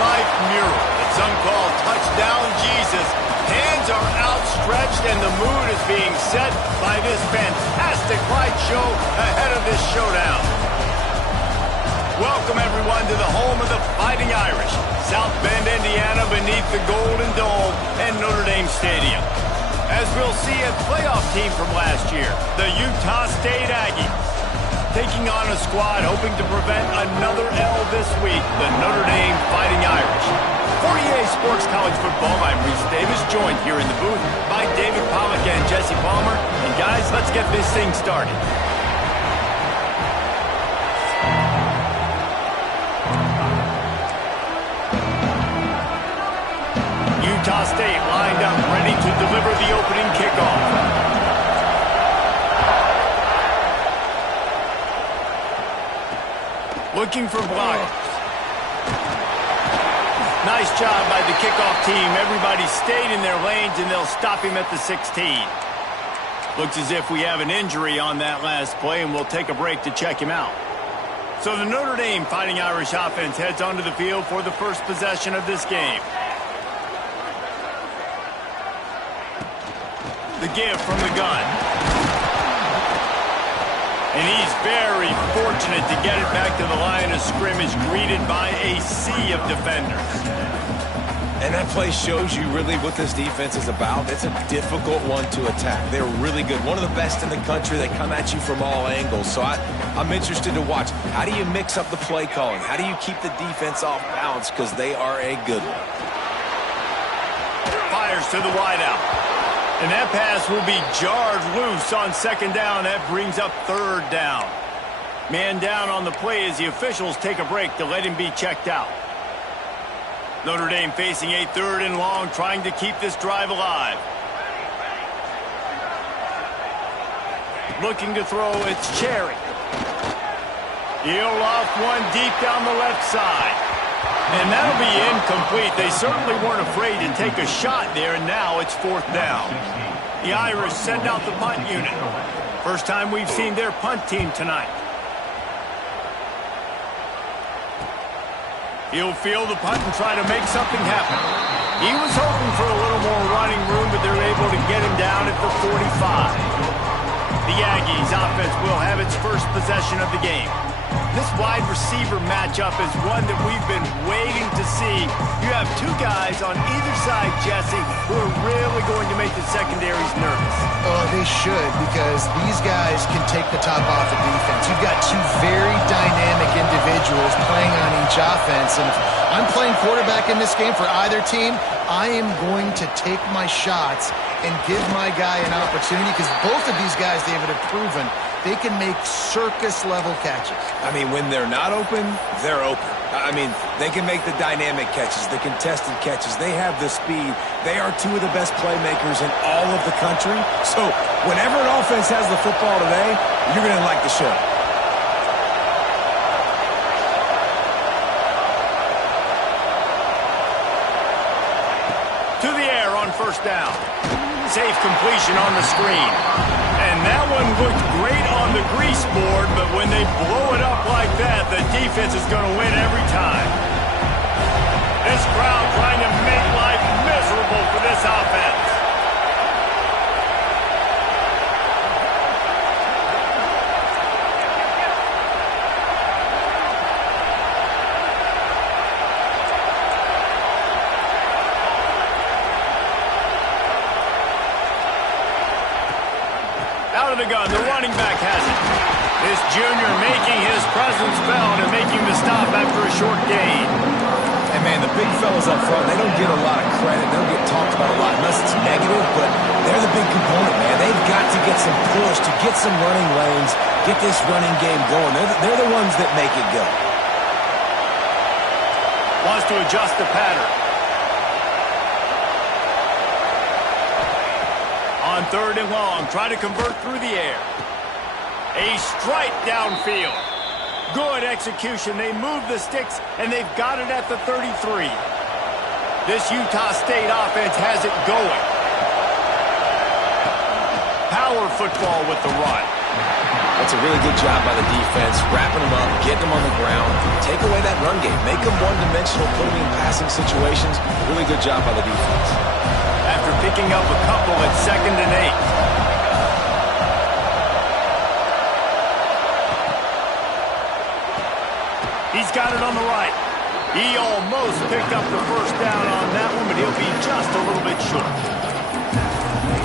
life mural. It's called Touchdown Jesus. Hands are outstretched and the mood is being set by this fantastic light show ahead of this showdown. Welcome everyone to the home of the Fighting Irish, South Bend, Indiana, beneath the Golden Dome and Notre Dame Stadium. As we'll see, a playoff team from last year, the Utah State Aggies, taking on a squad hoping to prevent another L this week, the Notre Dame Fighting Irish. For EA Sports College Football, I'm Reese Davis, joined here in the booth by David Pollack and Jesse Palmer. And guys, let's get this thing started. Utah State lined up, ready to deliver the opening kickoff. Looking for blockers. Nice job by the kickoff team. Everybody stayed in their lanes, and they'll stop him at the 16. Looks as if we have an injury on that last play, and we'll take a break to check him out. So the Notre Dame Fighting Irish offense heads onto the field for the first possession of this game. The give from the gun. And he's very fortunate to get it back to the line of scrimmage, greeted by a sea of defenders. And that play shows you really what this defense is about. It's a difficult one to attack. They're really good. One of the best in the country. They come at you from all angles. So I'm interested to watch. How do you mix up the play calling? How do you keep the defense off balance? Because they are a good one. Fires to the wideout. And that pass will be jarred loose on second down. That brings up third down. Man down on the play as the officials take a break to let him be checked out. Notre Dame facing a third and long, trying to keep this drive alive. Looking to throw, it's Cherry. He'll off one deep down the left side. And that'll be incomplete. They certainly weren't afraid to take a shot there, and now it's fourth down. The Irish send out the punt unit. First time we've seen their punt team tonight. He'll field the punt and try to make something happen. He was hoping for a little more running room, but they're able to get him down at the 45. The Aggies offense will have its first possession of the game. This wide receiver matchup is one that we've been waiting to see. You have two guys on either side, Jesse, who are really going to make the secondaries nervous. Oh, they should, because these guys can take the top off the defense. You've got two very dynamic individuals playing on each offense, and if I'm playing quarterback in this game for either team, I am going to take my shots and give my guy an opportunity, because both of these guys, David, have proven they can make circus-level catches. I mean, when they're not open, they're open. I mean, they can make the dynamic catches, the contested catches. They have the speed. They are two of the best playmakers in all of the country. So whenever an offense has the football today, you're going to like the show. To the air on first down. Safe completion on the screen. And that one looked great on the grease board, but when they blow it up like that, the defense is going to win every time. This crowd trying to make life miserable for this offense. Out of the gun, the running back has it. This junior making his presence felt and making the stop after a short gain. And man, the big fellas up front, they don't get a lot of credit. They don't get talked about a lot unless it's negative, but they're the big component, man. They've got to get some push, to get some running lanes, get this running game going. They're the ones that make it go. Wants to adjust the pattern. On third and long, try to convert through the air. A strike downfield. Good execution. They move the sticks, and they've got it at the 33. This Utah State offense has it going. Power football with the run. That's a really good job by the defense, wrapping them up, getting them on the ground. Take away that run game. Make them one-dimensional, put them in passing situations. Really good job by the defense. After picking up a couple at 2nd and 8. He's got it on the right. He almost picked up the first down on that one, but he'll be just a little bit short.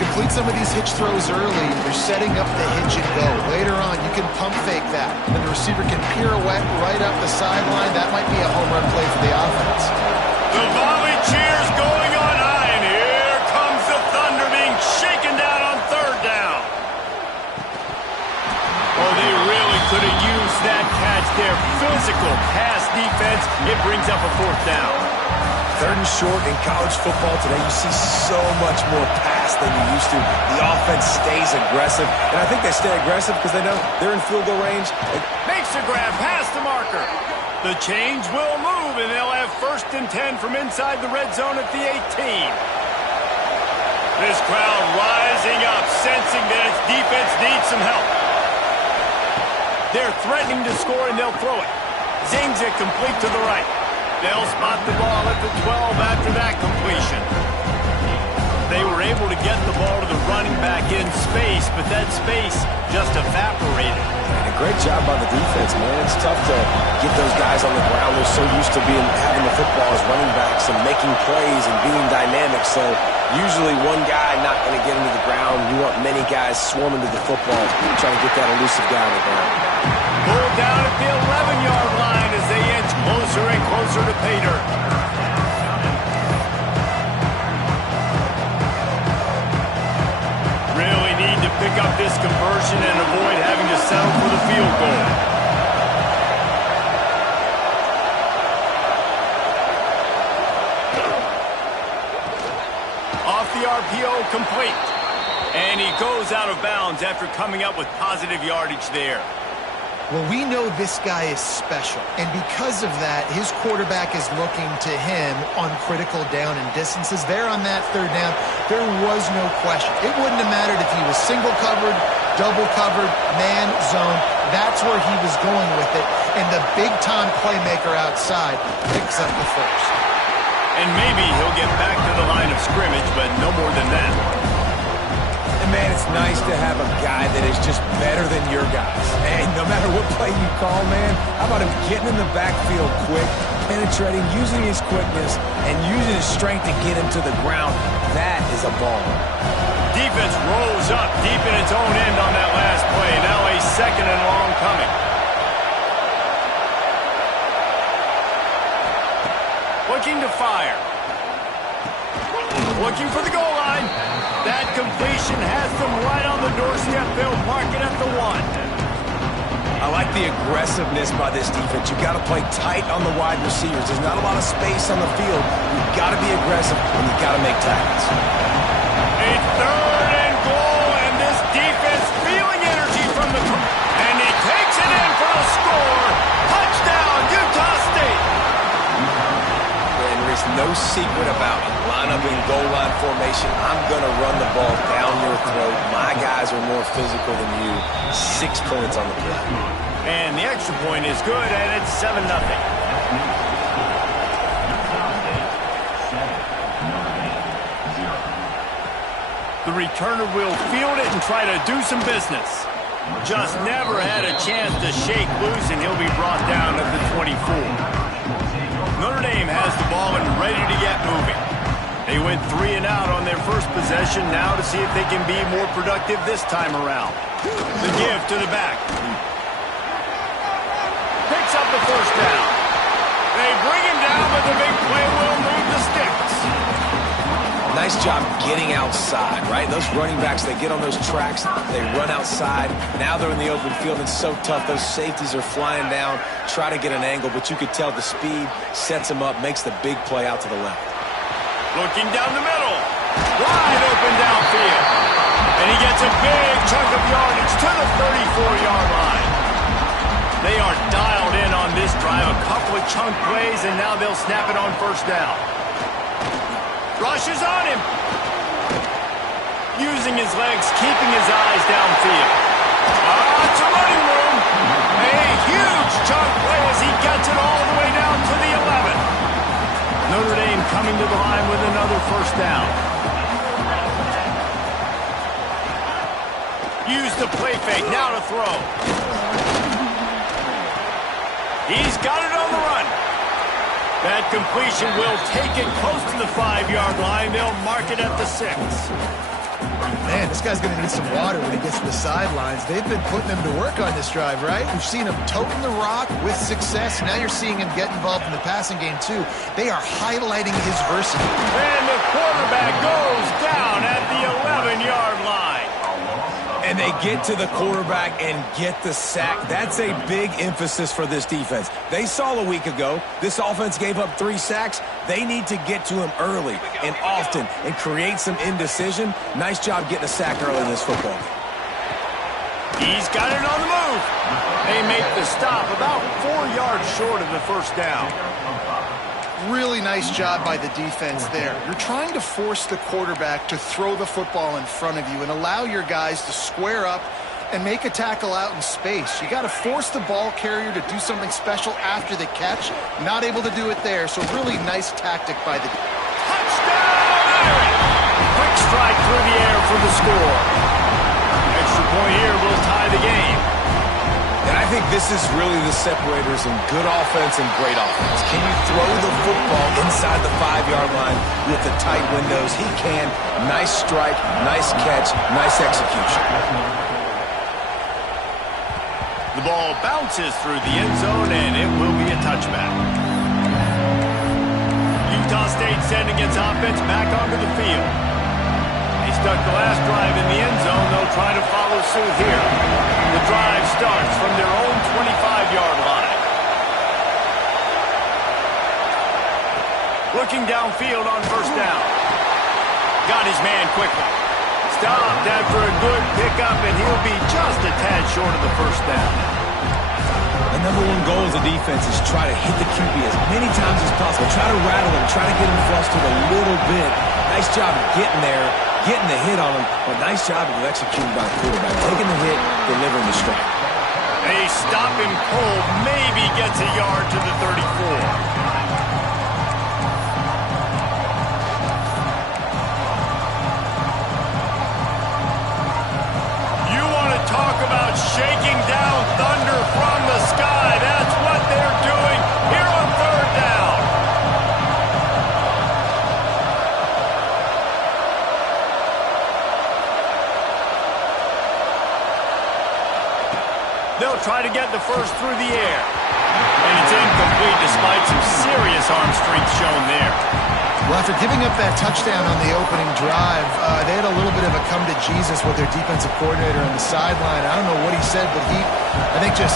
Complete some of these hitch throws early. You're setting up the hitch and go. Later on, you can pump fake that. And the receiver can pirouette right up the sideline. That might be a home run play for the offense. The volley cheers going on high, and here comes the Thunder being shaken down on 3rd down. Oh, they really could have used that catch there. Physical pass defense. It brings up a 4th down. 3rd and short in college football today, you see so much more pass than you used to. The offense stays aggressive, and I think they stay aggressive because they know they're in field goal range. Makes a grab past the marker. The chains will move, and they'll have 1st and 10 from inside the red zone at the 18. This crowd rising up, sensing that its defense needs some help. They're threatening to score, and they'll throw it. Zings it complete to the right. They'll spot the ball at the 12 after that completion. They were able to get the ball to the running back in space, but that space just evaporated. And a great job by the defense, man. It's tough to get those guys on the ground. They're so used to having the football as running backs and making plays and being dynamic. So usually one guy not going to get into the ground. You want many guys swarming to the football, trying to get that elusive guy on the ground. Pulled down at the 11-yard line as they inch closer and closer to pay dirt. Really need to pick up this conversion and avoid having to settle for the field goal. Off the RPO, complete. And he goes out of bounds after coming up with positive yardage there. Well, we know this guy is special, and because of that, his quarterback is looking to him on critical down and distances. There on that 3rd down, there was no question. It wouldn't have mattered if he was single covered, double covered, man, zone. That's where he was going with it, and the big-time playmaker outside picks up the 1st. And maybe he'll get back to the line of scrimmage, but no more than that. And, man, it's nice to have a guy that is just better than your guys. And no matter what play you call, man, how about him getting in the backfield quick, penetrating, using his quickness, and using his strength to get him to the ground? That is a baller. Defense rose up deep in its own end on that last play. Now a 2nd and long coming. Looking to fire. Looking for the goal line. That completion has them right on the doorstep. They'll mark it at the 1. I like the aggressiveness by this defense. You've got to play tight on the wide receivers. There's not a lot of space on the field. You've got to be aggressive, and you've got to make tackles. A 3rd and goal, and this defense feeling energy from the... And he takes it in for a score. Touchdown, Utah State. And there's no secret about it. Line up in goal line formation. I'm going to run the ball down your throat. My guys are more physical than you. 6 points on the play. And the extra point is good, and it's 7-0. The returner will field it and try to do some business. Just never had a chance to shake loose, and he'll be brought down at the 24. Notre Dame has the ball and ready to get moving. They went 3 and out on their first possession, now to see if they can be more productive this time around. The give to the back. Picks up the 1st down. They bring him down, but the big play will move the sticks. Nice job getting outside, right? Those running backs, they get on those tracks, they run outside. Now they're in the open field. It's so tough. Those safeties are flying down, try to get an angle, but you could tell the speed sets them up, makes the big play out to the left. Looking down the middle. Wide open downfield. And he gets a big chunk of yardage to the 34-yard line. They are dialed in on this drive. A couple of chunk plays, and now they'll snap it on 1st down. Rushes on him. Using his legs, keeping his eyes downfield. It's a running room. A huge chunk play as he gets it all the way down to the 11. Notre Dame coming to the line with another first down. Use the play fake, now to throw. He's got it on the run. That completion will take it close to the 5-yard line. They'll mark it at the 6. Man, this guy's going to need some water when he gets to the sidelines. They've been putting him to work on this drive, right? We've seen him toting the rock with success. Now you're seeing him get involved in the passing game, too. They are highlighting his versatility. And the quarterback goes down at the 11-yard line. And they get to the quarterback and get the sack. That's a big emphasis for this defense. They saw a week ago, this offense gave up 3 sacks. They need to get to him early and often and create some indecision. Nice job getting a sack early in this football game. He's got it on the move. They make the stop about 4 yards short of the first down. Really nice job by the defense there. You're trying to force the quarterback to throw the football in front of you and allow your guys to square up and make a tackle out in space. You got to force the ball carrier to do something special after the catch. Not able to do it there, so really nice tactic by the touchdown! Quick strike through the air for the score. Extra point here will tie the game. And I think this is really the separators in good offense and great offense. Can you throw the football inside the 5-yard line with the tight windows? He can. Nice strike, nice catch, nice execution. The ball bounces through the end zone, and it will be a touchback. Utah State sending its offense back onto the field. They stuck the last drive in the end zone. They'll try to follow suit here. The drive starts from their own 25-yard line. Looking downfield on first down. Got his man quickly. Stopped after a good pickup, and he'll be just a tad short of the first down. The number one goal as a defense is try to hit the QB as many times as possible. Try to rattle him, try to get him flustered a little bit. Nice job of getting there, getting the hit on him, but nice job of executing by the quarterback. Taking the hit, delivering the strike. They stop him cold, maybe gets a yard to the 34. Talk about shaking down thunder from the sky. That's what they're doing here on third down. They'll try to get the first through the air. And it's incomplete despite some serious arm strength shown there. Well, after giving up that touchdown on the opening drive, they had a little bit of a come to Jesus with their defensive coordinator on the sideline. I don't know what he said, but he, I think, just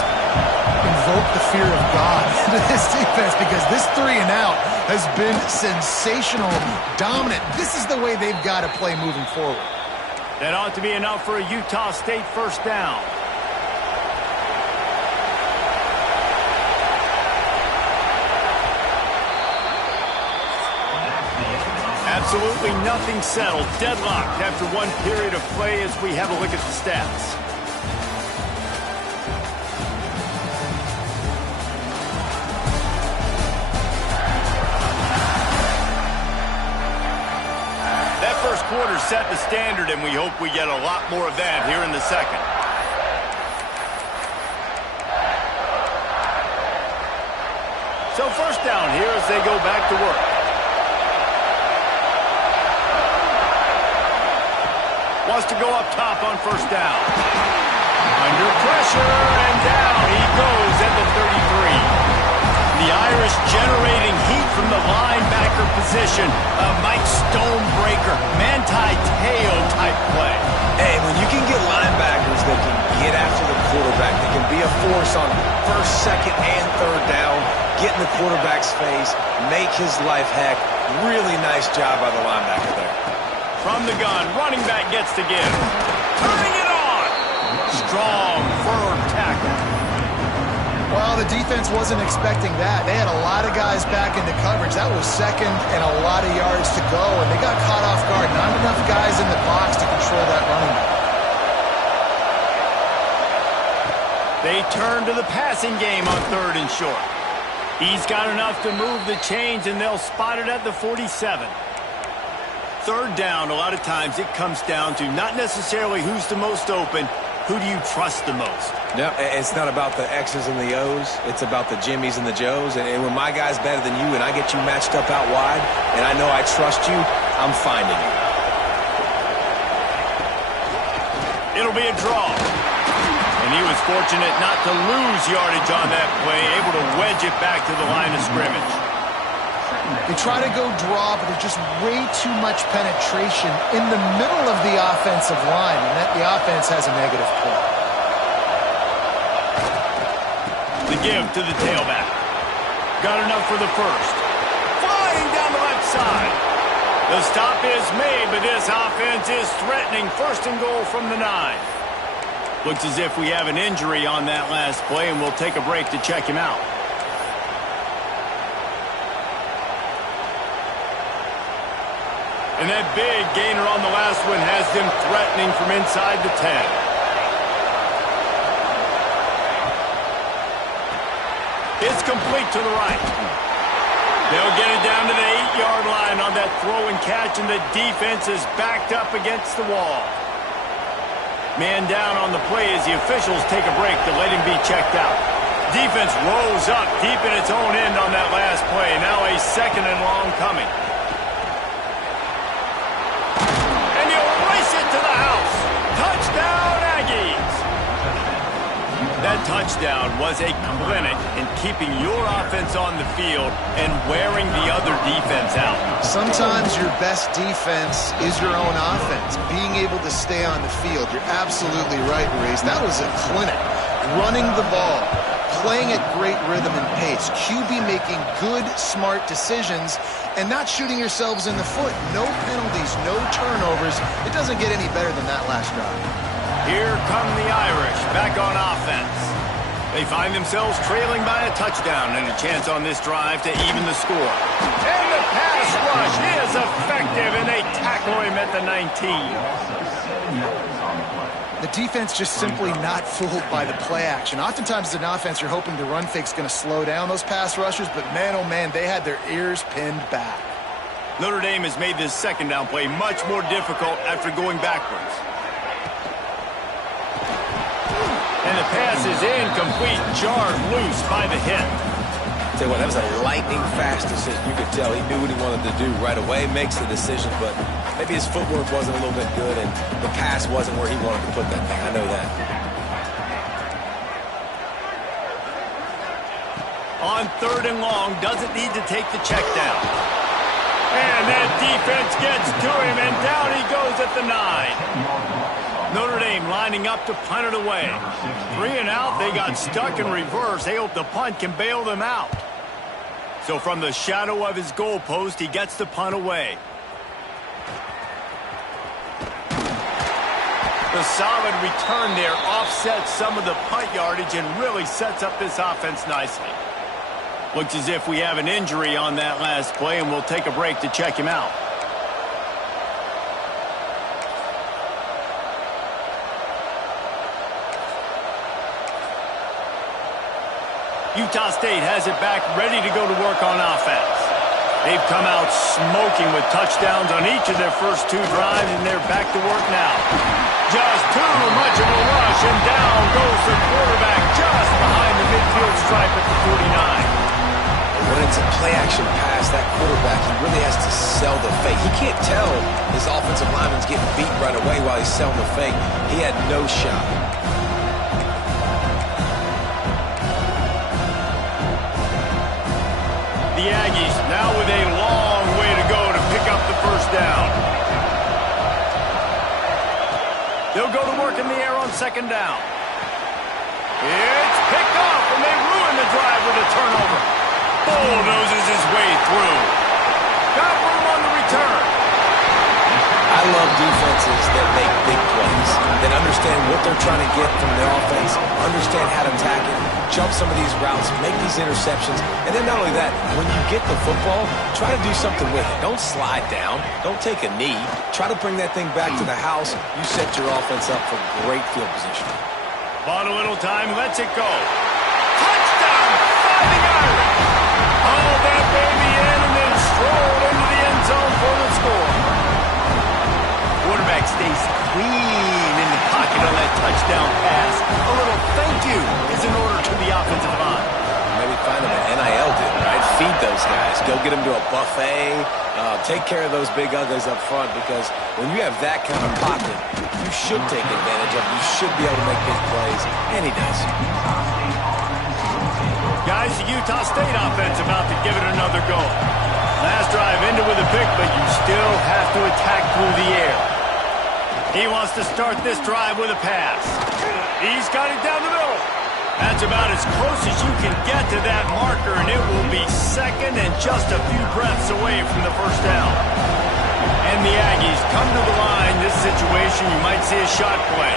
invoked the fear of God into this defense because this 3 and out has been sensational, dominant. This is the way they've got to play moving forward. That ought to be enough for a Utah State first down. Absolutely nothing settled. Deadlocked after one period of play as we have a look at the stats. That first quarter set the standard, and we hope we get a lot more of that here in the second. So first down here as they go back to work. Wants to go up top on first down. Under pressure, and down he goes at the 33. The Irish generating heat from the linebacker position. A Mike Stonebreaker, Manti-Teo type play. Hey, when you can get linebackers that can get after the quarterback, that can be a force on first, second, and third down, get in the quarterback's face, make his life heck. Really nice job by the linebacker there. From the gun, running back gets to give. Turning it on! Strong, firm tackle. Well, the defense wasn't expecting that. They had a lot of guys back into coverage. That was second and a lot of yards to go, and they got caught off guard. Not enough guys in the box to control that running back. They turn to the passing game on 3rd and short. He's got enough to move the chains, and they'll spot it at the 47. 3rd down, a lot of times it comes down to not necessarily who's the most open, who do you trust the most? No, it's not about the X's and the O's. It's about the Jimmies and the Joes. And when my guy's better than you and I get you matched up out wide, and I know I trust you, I'm finding you. It'll be a draw. And he was fortunate not to lose yardage on that play, able to wedge it back to the line of scrimmage. They try to go draw, but there's just way too much penetration in the middle of the offensive line, and that the offense has a negative play. The give to the tailback. Got enough for the first. Flying down the left side. The stop is made, but this offense is threatening 1st and goal from the 9. Looks as if we have an injury on that last play, and we'll take a break to check him out. And that big gainer on the last one has them threatening from inside the 10. It's complete to the right. They'll get it down to the 8-yard line on that throw and catch, and the defense is backed up against the wall. Man down on the play as the officials take a break to let him be checked out. Defense rose up deep in its own end on that last play. Now a 2nd and long coming. And he'll race it to the house. Touchdown, Aggies. That touchdown was a clinic in keeping your offense on the field and wearing the other defense out. Sometimes your best defense is your own offense. Being able to stay on the field. You're absolutely right, Reese. That was a clinic. Running the ball, playing at great rhythm and pace. QB making good, smart decisions and not shooting yourselves in the foot. No penalties, no turnovers. It doesn't get any better than that last drive. Here come the Irish back on offense. They find themselves trailing by a touchdown and a chance on this drive to even the score. And the pass rush is effective, and they tackle him at the 19. The defense just simply not fooled by the play action. Oftentimes as an offense, you're hoping the run fake's going to slow down those pass rushers, but man, oh man, they had their ears pinned back. Notre Dame has made this 2nd down play much more difficult after going backwards. And the pass is incomplete, jarred loose by the hit. Tell you what, that was a lightning-fast decision. You could tell he knew what he wanted to do right away, makes the decision, but maybe his footwork wasn't a little bit good, and the pass wasn't where he wanted to put that thing. I know that. On 3rd and long, doesn't need to take the check down. And that defense gets to him, and down he goes at the 9. Notre Dame lining up to punt it away. 3 and out, they got stuck in reverse. They hope the punt can bail them out. So from the shadow of his goalpost, he gets the punt away. The solid return there offsets some of the punt yardage and really sets up this offense nicely. Looks as if we have an injury on that last play, and we'll take a break to check him out. Utah State has it back, ready to go to work on offense. They've come out smoking with touchdowns on each of their first 2 drives, and they're back to work now. Just too much of a rush, and down goes the quarterback just behind the midfield stripe at the 49. When it's a play-action pass, that quarterback, he really has to sell the fake. He can't tell his offensive lineman's getting beat right away while he's selling the fake. He had no shot. The Aggies now with a long way to go to pick up the 1st down. They'll go to work in the air on 2nd down. It's picked off, and they ruin the drive with a turnover. Bulldozes his way through. Got room on the return. I love defenses that make big plays, that understand what they're trying to get from the offense, understand how to attack it, jump some of these routes, make these interceptions, and then not only that, when you get the football, try to do something with it. Don't slide down. Don't take a knee. Try to bring that thing back to the house. You set your offense up for great field position. Bought a little time, lets it go. Touchdown, Fighting Irish! Hauled that baby in and then strolled into the end zone for the score. Quarterback stays clean in the pocket on that touchdown pass. A little thank you is in order to the offensive line. Maybe find them an NIL deal, right? Feed those guys. Go get them to a buffet. Take care of those big uglies up front, because when you have that kind of pocket, you should take advantage of it. You should be able to make big plays, and he does. Guys, the Utah State offense about to give it another go. Last drive ended with a pick, but you still have to attack through the air. He wants to start this drive with a pass. He's got it down the middle. That's about as close as you can get to that marker, and it will be second and just a few breaths away from the first down. And the Aggies come to the line. This situation, you might see a shot play.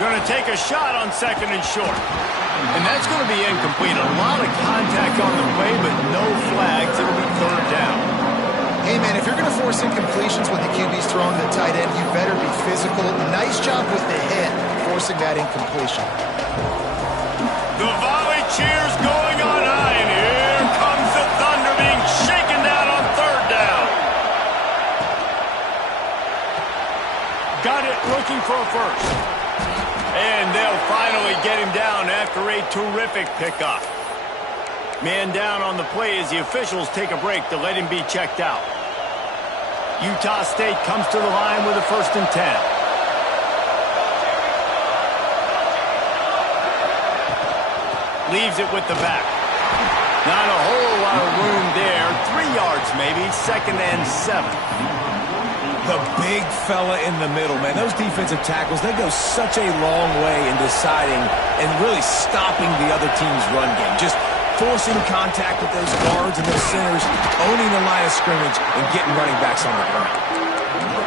Going to take a shot on second and short. And that's going to be incomplete. A lot of contact on the play, but no flags. It'll be third down. Hey, man, if you're going to force incompletions when the QB's throwing the tight end, you better be physical. Nice job with the hit, forcing that incompletion. The volley cheers going on high, and here comes the Thunder being shaken down on third down. Got it looking for a first. And they'll finally get him down after a terrific pickup. Man down on the play as the officials take a break to let him be checked out. Utah State comes to the line with a 1st and 10. Leaves it with the back. Not a whole lot of room there. 3 yards maybe, 2nd and 7. The big fella in the middle, man. Those defensive tackles, they go such a long way in deciding and really stopping the other team's run game. Just forcing contact with those guards and those centers, owning the line of scrimmage, and getting running backs on the ground.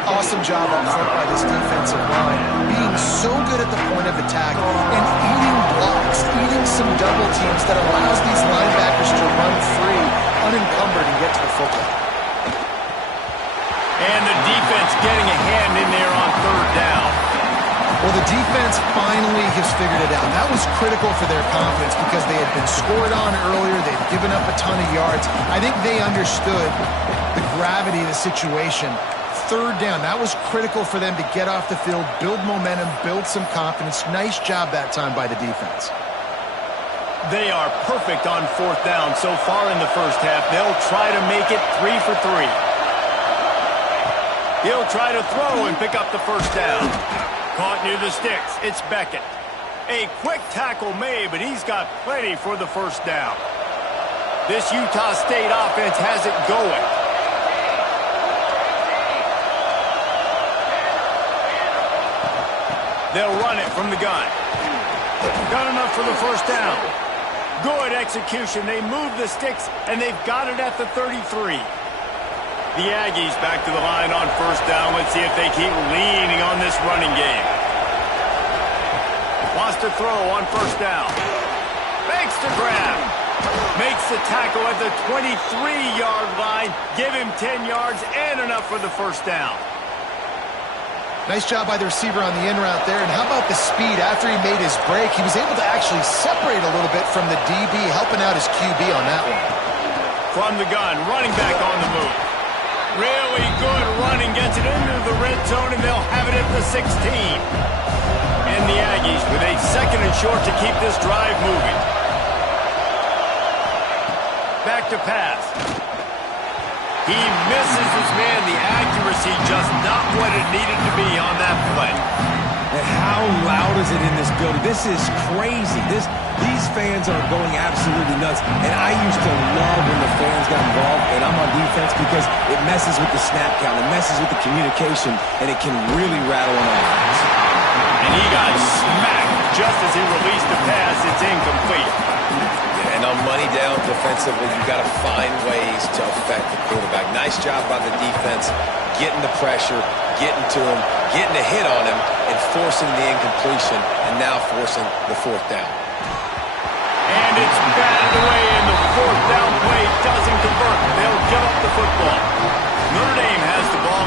Awesome job up front by this defensive line, being so good at the point of attack and eating blocks, eating some double teams that allows these linebackers to run free, unencumbered, and get to the football. And the defense getting a hand in there on third down. Well, the defense finally has figured it out. That was critical for their confidence because they had been scored on earlier. They'd given up a ton of yards. I think they understood the gravity of the situation. Third down, that was critical for them to get off the field, build momentum, build some confidence. Nice job that time by the defense. They are perfect on 4th down so far in the first half. They'll try to make it 3 for 3. He'll try to throw and pick up the first down. Caught near the sticks. It's Beckett. A quick tackle made, but he's got plenty for the first down. This Utah State offense has it going. They'll run it from the gun. Got enough for the first down. Good execution. They move the sticks, and they've got it at the 33. The Aggies back to the line on first down. Let's see if they keep leaning on this running game. Wants to throw on first down. Fakes to grab. Makes the tackle at the 23-yard line. Give him 10 yards and enough for the first down. Nice job by the receiver on the in route there. And how about the speed after he made his break? He was able to actually separate a little bit from the DB, helping out his QB on that one. From the gun, running back on the move. Really good running, gets it into the red zone, and they'll have it at the 16. And the Aggies with a 2nd and short to keep this drive moving. Back to pass. He misses his man. The accuracy just not what it needed to be on that play. And how loud is it in this building? This is crazy. These fans are going absolutely nuts. And I used to love when the fans got involved, and I'm on defense because it messes with the snap count. It messes with the communication, and it can really rattle an offense. And he got smacked just as he released the pass. It's incomplete. Yeah, and on money down defensively, you got to find ways to affect the quarterback. Nice job by the defense, getting the pressure, getting to him, getting a hit on him, and forcing the incompletion, and now forcing the 4th down. And it's batted away, and the 4th down play doesn't convert. They'll give up the football. Notre Dame has the ball.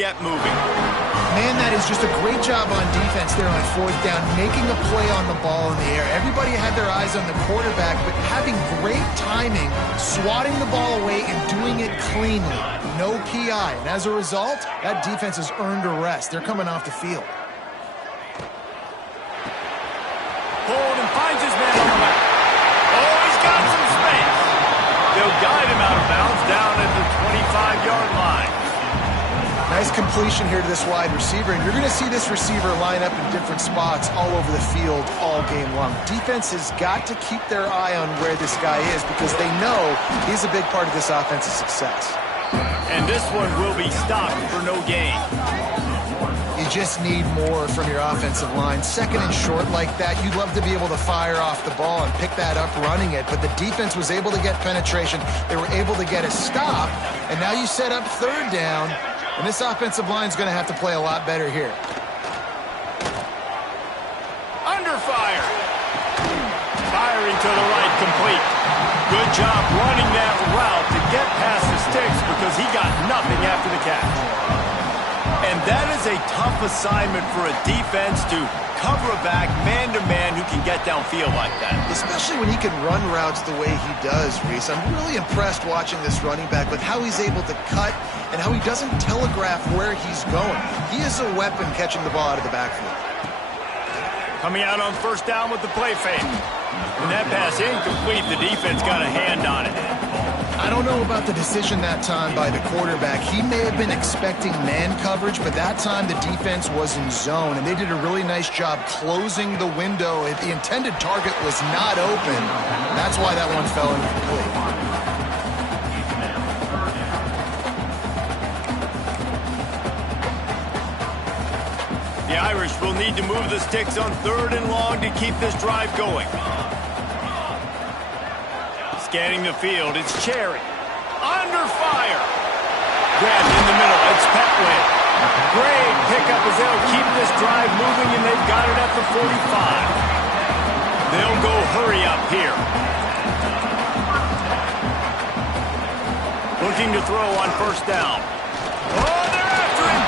get moving. Man, that is just a great job on defense there on fourth down, making a play on the ball in the air. Everybody had their eyes on the quarterback, but having great timing, swatting the ball away and doing it cleanly. No PI. And as a result, that defense has earned a rest. They're coming off the field. Hold and finds his man on the left. Oh, he's got some space. They'll guide him out of bounds down at the 25-yard line. Nice completion here to this wide receiver, and you're going to see this receiver line up in different spots all over the field all game long. Defense has got to keep their eye on where this guy is because they know he's a big part of this offense's success. And this one will be stopped for no gain. You just need more from your offensive line. Second and short like that, you'd love to be able to fire off the ball and pick that up running it, but the defense was able to get penetration. They were able to get a stop, and now you set up third down, and this offensive line is going to have to play a lot better here. Under fire. Firing to the right, complete. Good job running that route to get past the sticks because he got nothing after the catch. And that is a tough assignment for a defense to cover a back man-to-man who can get downfield like that. Especially when he can run routes the way he does, Reese. I'm really impressed watching this running back with how he's able to cut and how he doesn't telegraph where he's going. He is a weapon catching the ball out of the backfield. Coming out on first down with the play fake. When that pass incomplete, the defense got a hand on it. I don't know about the decision that time by the quarterback. He may have been expecting man coverage, but that time the defense was in zone, and they did a really nice job closing the window. The intended target was not open. That's why that one fell incomplete. The Irish will need to move the sticks on third and long to keep this drive going. Scanning the field, it's Cherry. Under fire. Grabbed in the middle, it's Petway. Great pickup as they'll keep this drive moving, and they've got it at the 45. They'll go hurry up here. Looking to throw on first down. Oh, they're after him.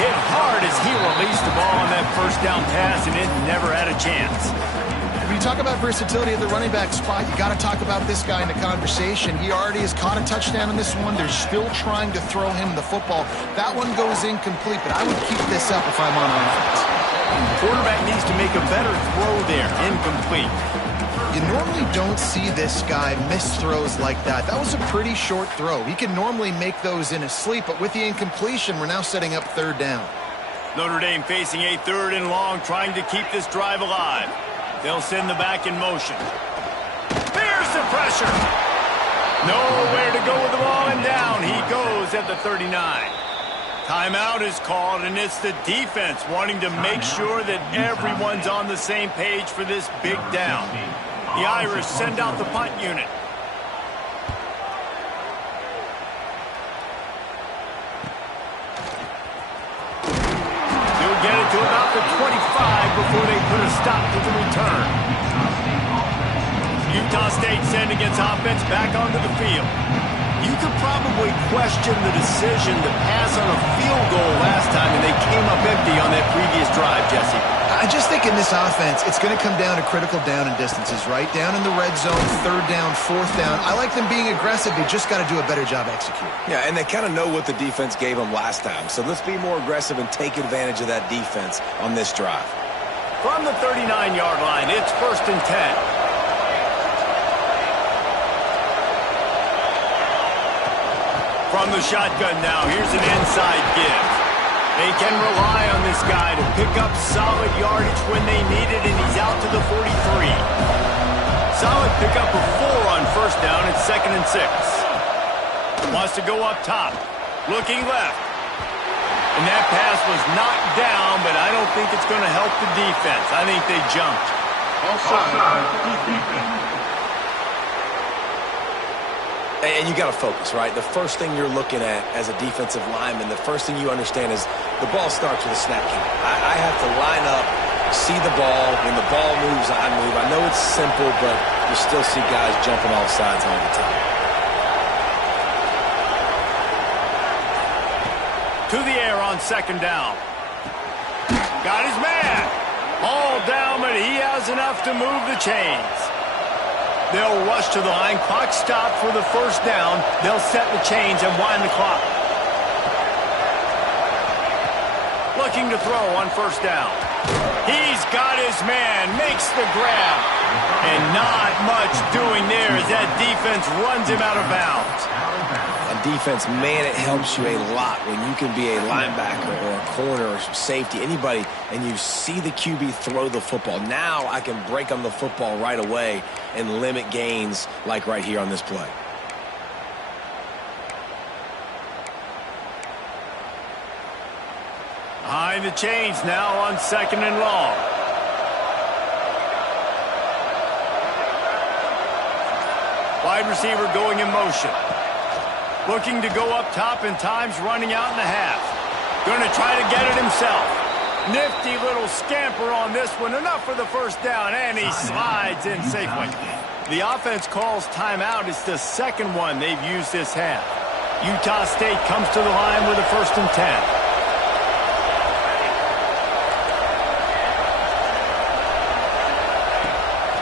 Hit hard as he released the ball on that first down pass, and it never had a chance. When you talk about versatility at the running back spot, you got to talk about this guy in the conversation. He already has caught a touchdown in this one. They're still trying to throw him the football. That one goes incomplete, but I would keep this up if I'm on offense. The quarterback needs to make a better throw there. Incomplete. You normally don't see this guy miss throws like that. That was a pretty short throw. He can normally make those in his sleep, but with the incompletion, we're now setting up third down. Notre Dame facing a third and long, trying to keep this drive alive. They'll send the back in motion. There's the pressure. Nowhere to go with the ball, and down he goes at the 39. Timeout is called, and it's the defense wanting to make sure that everyone's on the same page for this big down. The Irish send out the punt unit. They'll get it to about the 25 before they put a stop to the return. Utah State sending its offense back onto the field. You could probably question the decision to pass on a field goal last time, and they came up empty on that previous drive, Jesse. I just think in this offense, it's going to come down to critical down and distances, right? Down in the red zone, third down, fourth down. I like them being aggressive. They just got to do a better job executing. Yeah, and they kind of know what the defense gave them last time. So let's be more aggressive and take advantage of that defense on this drive. From the 39-yard line, it's first and 10. From the shotgun now, here's an inside give. They can rely on this guy to pick up solid yardage when they need it, and he's out to the 43. Solid pickup of 4 on first down. It's second and 6. Wants to go up top. Looking left. And that pass was knocked down, but I don't think it's going to help the defense. I think they jumped. Offside. And you got to focus, right? The first thing you're looking at as a defensive lineman, the first thing you understand is the ball starts with a snap count. I have to line up, see the ball. When the ball moves, I move. I know it's simple, but you still see guys jumping off sides all the time. To the air on second down. Got his man. All down, but he has enough to move the chains. They'll rush to the line. Clock stopped for the first down. They'll set the chains and wind the clock. Looking to throw on first down. He's got his man. Makes the grab. And not much doing there as that defense runs him out of bounds. On defense, man, it helps you a lot when you can be a linebacker or a corner or safety, anybody, and you see the QB throw the football. Now I can break on the football right away and limit gains like right here on this play. Behind the chains now on second and long. Wide receiver going in motion. Looking to go up top, and time's running out in the half. Going to try to get it himself. Nifty little scamper on this one. Enough for the first down, and he slides in safely. The offense calls timeout. It's the second one they've used this half. Utah State comes to the line with a 1st and 10.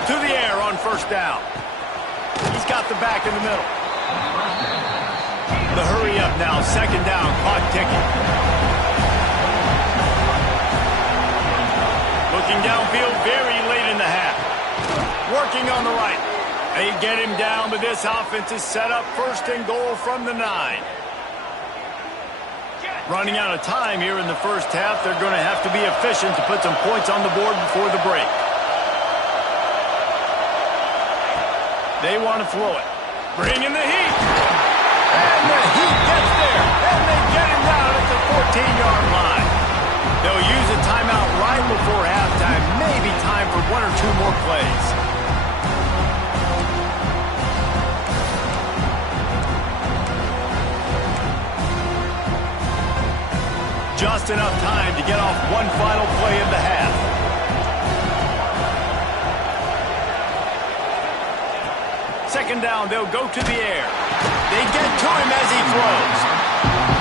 To the air on first down. He's got the back in the middle. The hurry up now, second down, clock ticking. Looking downfield very late in the half. Working on the right. They get him down, but this offense is set up 1st and goal from the 9. Running out of time here in the first half. They're going to have to be efficient to put some points on the board before the break. They want to throw it. Bring in the heat. And the heat gets there. And they get him down at the 14-yard line. They'll use a timeout right before halftime. Maybe time for 1 or 2 more plays. Just enough time to get off one final play of the half. Second down, they'll go to the air. They get to him as he throws.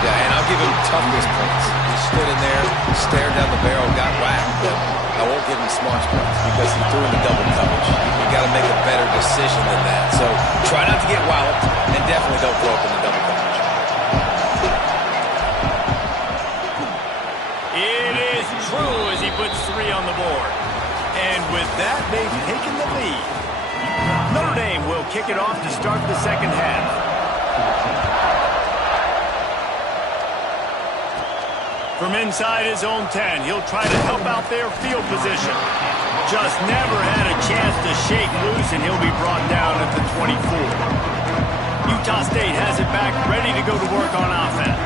Yeah, and I'll give him toughness points. He stood in there, stared down the barrel, got whacked, but I won't give him smarts points because he threw in the double coverage. You got to make a better decision than that. So try not to get walloped, and definitely don't throw up in the double coverage. It is true as he puts 3 on the board. And with that, they've taken the lead. Notre Dame will kick it off to start the second half. From inside his own 10, he'll try to help out their field position. Just never had a chance to shake loose, and he'll be brought down at the 24. Utah State has it back, ready to go to work on offense.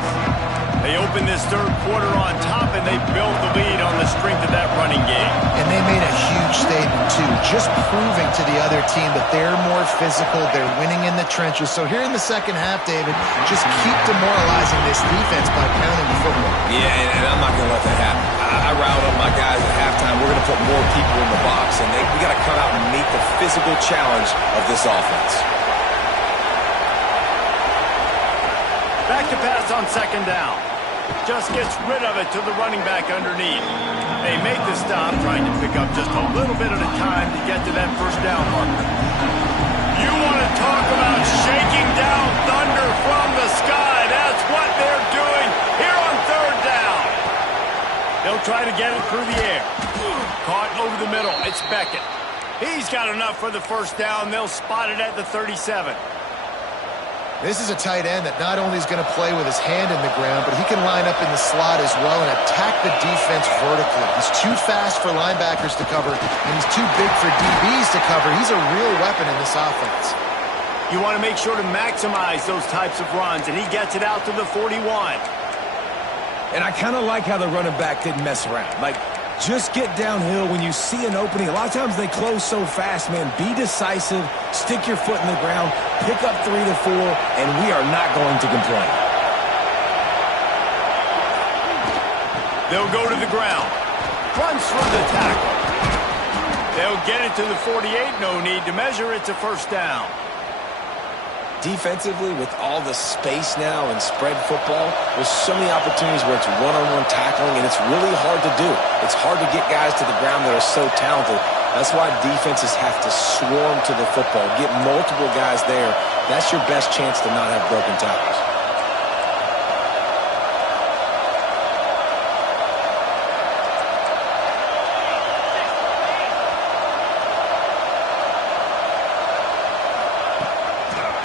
They open this third quarter on top, and they build the lead on the strength of that running game. And they made a huge statement, too, just proving to the other team that they're more physical, they're winning in the trenches. So here in the second half, David, just keep demoralizing this defense by pounding the football. Yeah, and I'm not going to let that happen. I riled up my guys at halftime. We're going to put more people in the box, and we got to come out and meet the physical challenge of this offense. Back to pass on second down. Just gets rid of it to the running back underneath. They make the stop, trying to pick up just a little bit at a time to get to that first down marker. You want to talk about shaking down thunder from the sky. That's what they're doing here on third down. They'll try to get it through the air. Caught over the middle. It's Beckett. He's got enough for the first down. They'll spot it at the 37. This is a tight end that not only is going to play with his hand in the ground, but he can line up in the slot as well and attack the defense vertically. He's too fast for linebackers to cover, and he's too big for DBs to cover. He's a real weapon in this offense. You want to make sure to maximize those types of runs, and he gets it out to the 41. And I kind of like how the running back didn't mess around. Like, just get downhill when you see an opening. A lot of times they close so fast, man. Be decisive, stick your foot in the ground, pick up 3 to 4, and we are not going to complain. They'll go to the ground. Runs through the tackle. They'll get it to the 48. No need to measure. It's a first down. Defensively, with all the space now and spread football, there's so many opportunities where it's one-on-one tackling, and it's really hard to do. It's hard to get guys to the ground that are so talented. That's why defenses have to swarm to the football, get multiple guys there. That's your best chance to not have broken tackles.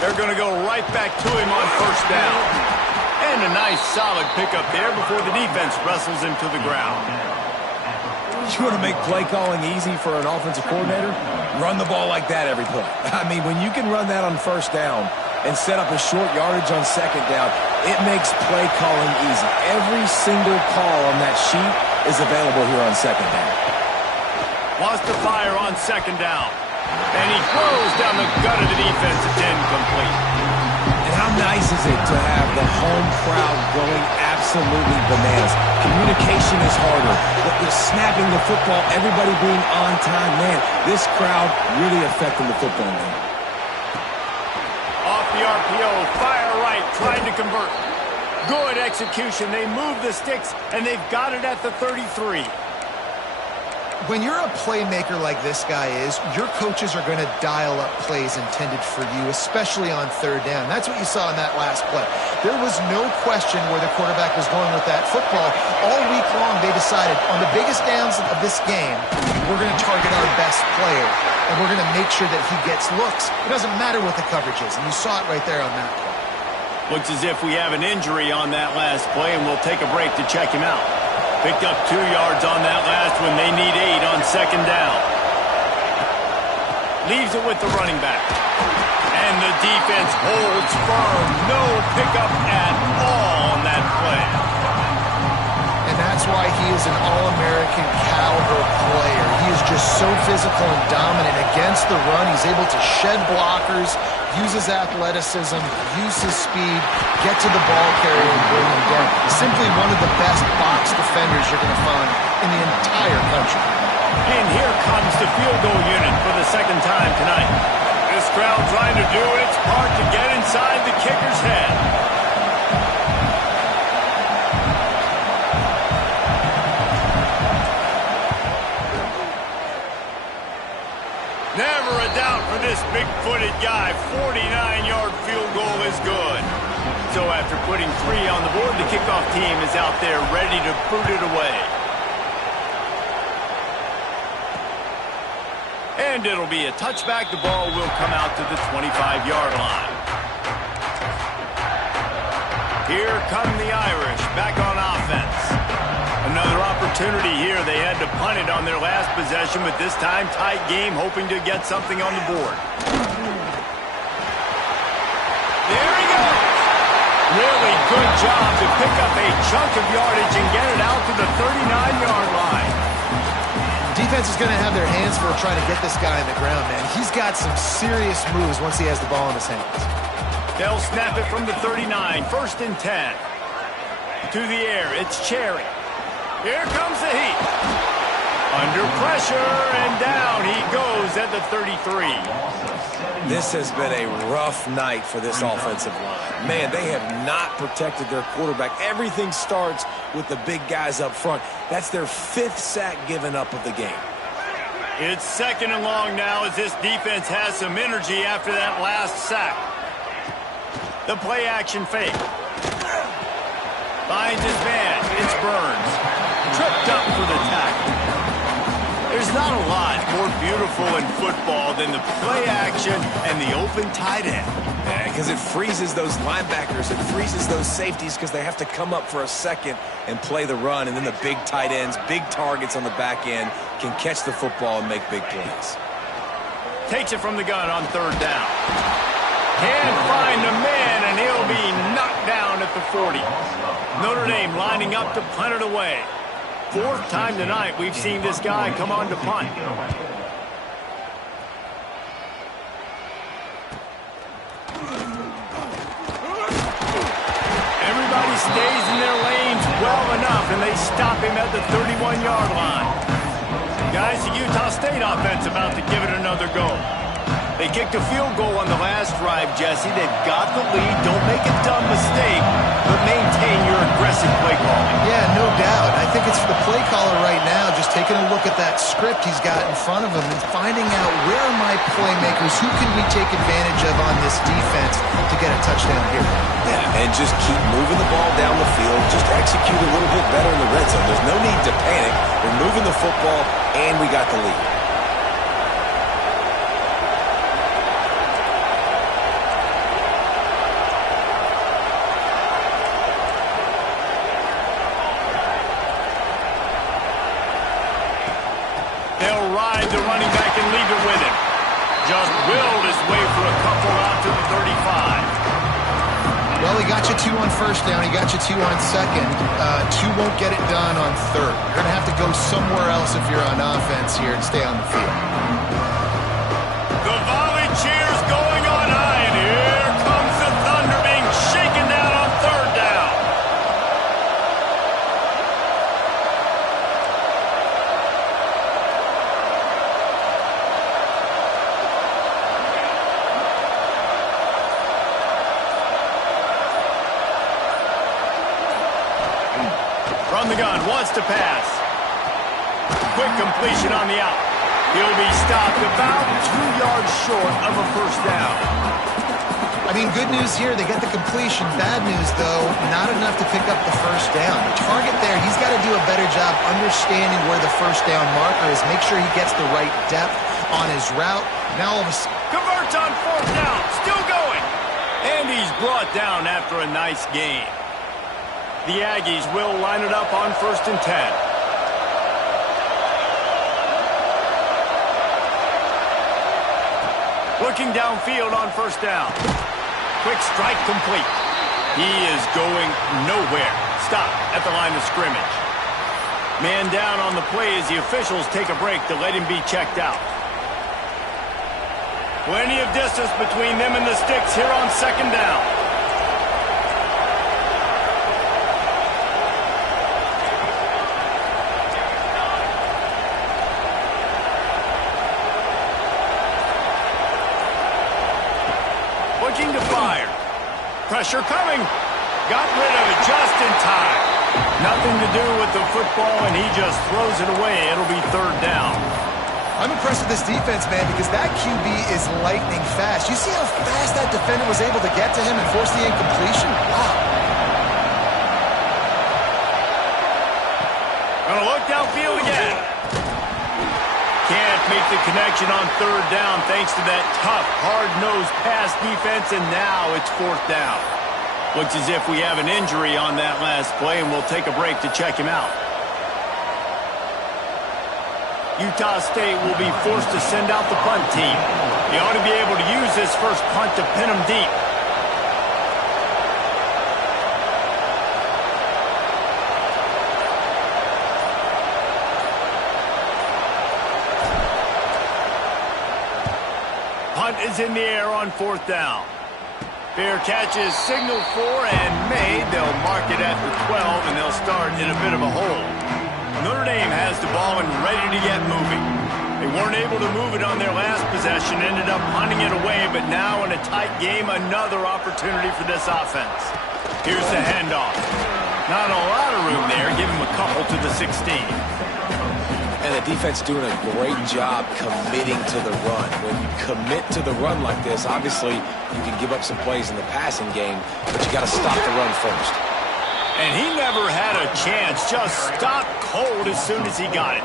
They're going to go right back to him on first down. And a nice solid pickup there before the defense wrestles him to the ground. You want to make play calling easy for an offensive coordinator? Run the ball like that every play. I mean, when you can run that on first down and set up a short yardage on second down, it makes play calling easy. Every single call on that sheet is available here on second down. Wants to fire on second down. And he throws down the gut of the defense. It's incomplete. And how nice is it to have the home crowd going absolutely bananas? Communication is harder. The snapping the football, everybody being on time. Man, this crowd really affecting the football game. Off the RPO, fire right, trying to convert. Good execution. They move the sticks, and they've got it at the 33. When you're a playmaker like this guy is, your coaches are going to dial up plays intended for you, especially on third down. That's what you saw in that last play. There was no question where the quarterback was going with that football. All week long, they decided on the biggest downs of this game, we're going to target our best player, and we're going to make sure that he gets looks. It doesn't matter what the coverage is, and you saw it right there on that play. Looks as if we have an injury on that last play, and we'll take a break to check him out. Picked up 2 yards on that last one. They need 8 on second down. Leaves it with the running back. And the defense holds firm. No pickup at all on that play. And that's why he is an All-American caliber player. He is just so physical and dominant against the run. He's able to shed blockers, use his athleticism, use his speed, get to the ball carrier and bring him down. Simply one of the best box defenders you're going to find in the entire country. And here comes the field goal unit for the second time tonight. This crowd trying to do its part to get inside the kicker's head. Never a doubt for this big-footed guy. 49-yard field goal is good. So after putting 3 on the board, the kickoff team is out there ready to boot it away. And it'll be a touchback. The ball will come out to the 25-yard line. Here come the Irish back on offense. Another opportunity here. They had to punt it on their last possession, but this time tight game, hoping to get something on the board. There he goes. Really good job to pick up a chunk of yardage and get it out to the 39-yard line. Defense is going to have their hands full trying to get this guy on the ground, man. He's got some serious moves once he has the ball in his hands. They'll snap it from the 39, 1st and 10. To the air, it's Cherry. Here comes the heat. Under pressure, and down he goes at the 33. This has been a rough night for this offensive line. Man, they have not protected their quarterback. Everything starts with the big guys up front. That's their 5th sack given up of the game. It's 2nd and long now as this defense has some energy after that last sack. The play action fake. Finds his man. It's Burns. Tripped up for the tackle. There's not a lot more beautiful in football than the play action and the open tight end. Yeah, because it freezes those linebackers. It freezes those safeties because they have to come up for a second and play the run. And then the big tight ends, big targets on the back end can catch the football and make big plays. Takes it from the gun on 3rd down. Can't find the man, and he'll be knocked down at the 40. Notre Dame lining up to punt it away. 4th time tonight we've seen this guy come on to punt. Everybody stays in their lanes well enough, and they stop him at the 31-yard line. Guys, the Utah State offense about to give it another go. They kicked a field goal on the last drive, Jesse. They've got the lead. Don't make a dumb mistake, but maintain your aggressive play calling. Yeah, no doubt. I think it's for the play caller right now, just taking a look at that script he's got in front of him and finding out where are my playmakers, who can we take advantage of on this defense to get a touchdown here. Yeah, and just keep moving the ball down the field. Just execute a little bit better in the red zone. There's no need to panic. We're moving the football, and we got the lead. They'll ride the running back and leave it with him. Just willed his way for a couple out to the 35. Well, he got you 2 on first down. He got you 2 on second. 2 won't get it done on third. You're going to have to go somewhere else if you're on offense here and stay on the field. The volley cheers going on high, and here comes the Thunder being shaken down on third down. From the gun, wants to pass. Quick completion on the out. He'll be stopped about 2 yards short of a first down. I mean, good news here, they get the completion. Bad news, though, not enough to pick up the first down. The target there, he's got to do a better job understanding where the first down marker is. Make sure he gets the right depth on his route. Now all of a sudden, Converts on fourth down, still going. And he's brought down after a nice gain. The Aggies will line it up on 1st and 10. Looking downfield on first down. Quick strike complete. He is going nowhere. Stop at the line of scrimmage. Man down on the play as the officials take a break to let him be checked out. Plenty of distance between them and the sticks here on 2nd down. Looking to fire. Pressure coming. Got rid of it just in time. Nothing to do with the football, and he just throws it away. It'll be 3rd down. I'm impressed with this defense, man, because that QB is lightning fast. You see how fast that defender was able to get to him and force the incompletion? Wow. Gonna look downfield again. Can't make the connection on 3rd down thanks to that tough, hard-nosed pass defense, and now it's 4th down. Looks as if we have an injury on that last play, and we'll take a break to check him out. Utah State will be forced to send out the punt team. They ought to be able to use this first punt to pin them deep. Punt is in the air on 4th down. Fair catch is signaled for and made. They'll mark it at the 12, and they'll start in a bit of a hole. Notre Dame has the ball and ready to get moving. They weren't able to move it on their last possession, ended up punting it away, but now in a tight game, another opportunity for this offense. Here's the handoff. Not a lot of room there. Give him a couple to the 16. And the defense doing a great job committing to the run. When you commit to the run like this, obviously you can give up some plays in the passing game, but you got to stop the run first. And he never had a chance. Just stopped cold as soon as he got it.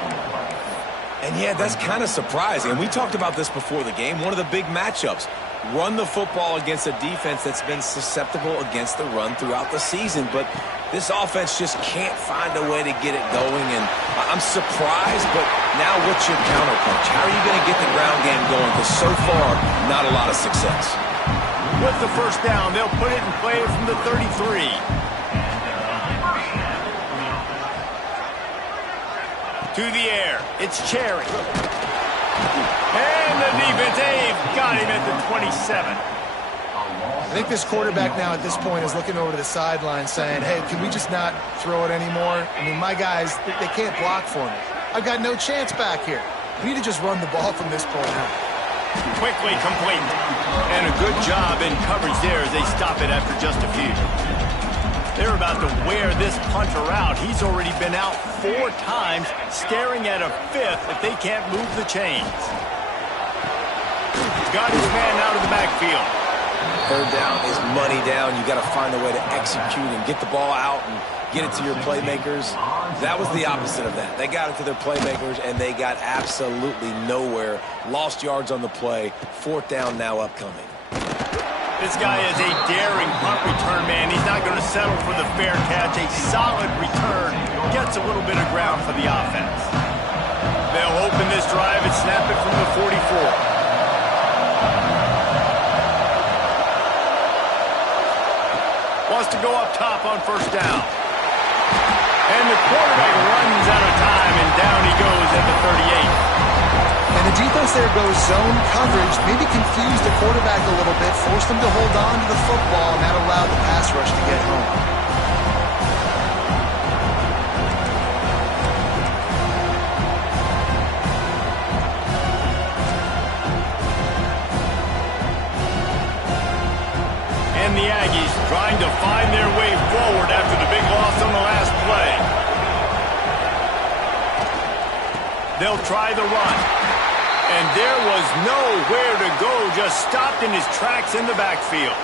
And yeah, that's kind of surprising. And we talked about this before the game. One of the big matchups. Run the football against a defense that's been susceptible against the run throughout the season. But this offense just can't find a way to get it going. And I'm surprised, but now what's your counterpunch? How are you going to get the ground game going? Because so far, not a lot of success. With the first down, they'll put it in play from the 33. To the air, it's Cherry. And the defense, they've got him at the 27. I think this quarterback now at this point is looking over to the sideline saying, hey, can we just not throw it anymore? I mean, my guys, they can't block for me. I've got no chance back here. We need to just run the ball from this point on. Quickly complete. And a good job in coverage there as they stop it after just a few. They're about to wear this punter out. He's already been out 4 times, staring at a 5th if they can't move the chains. Got his man out of the backfield. Third down is money down. You got to find a way to execute and get the ball out and get it to your playmakers. That was the opposite of that. They got it to their playmakers, and they got absolutely nowhere. Lost yards on the play. 4th down now upcoming. This guy is a daring punt return man. He's not going to settle for the fair catch. A solid return. Gets a little bit of ground for the offense. They'll open this drive and snap it from the 44. Wants to go up top on 1st down. And the quarterback runs out of time, and down he goes at the 38. And the defense there goes zone coverage, maybe confused the quarterback a little bit, forced him to hold on to the football, and that allowed the pass rush to get home. The Aggies trying to find their way forward after the big loss on the last play. They'll try the run. And there was nowhere to go, just stopped in his tracks in the backfield.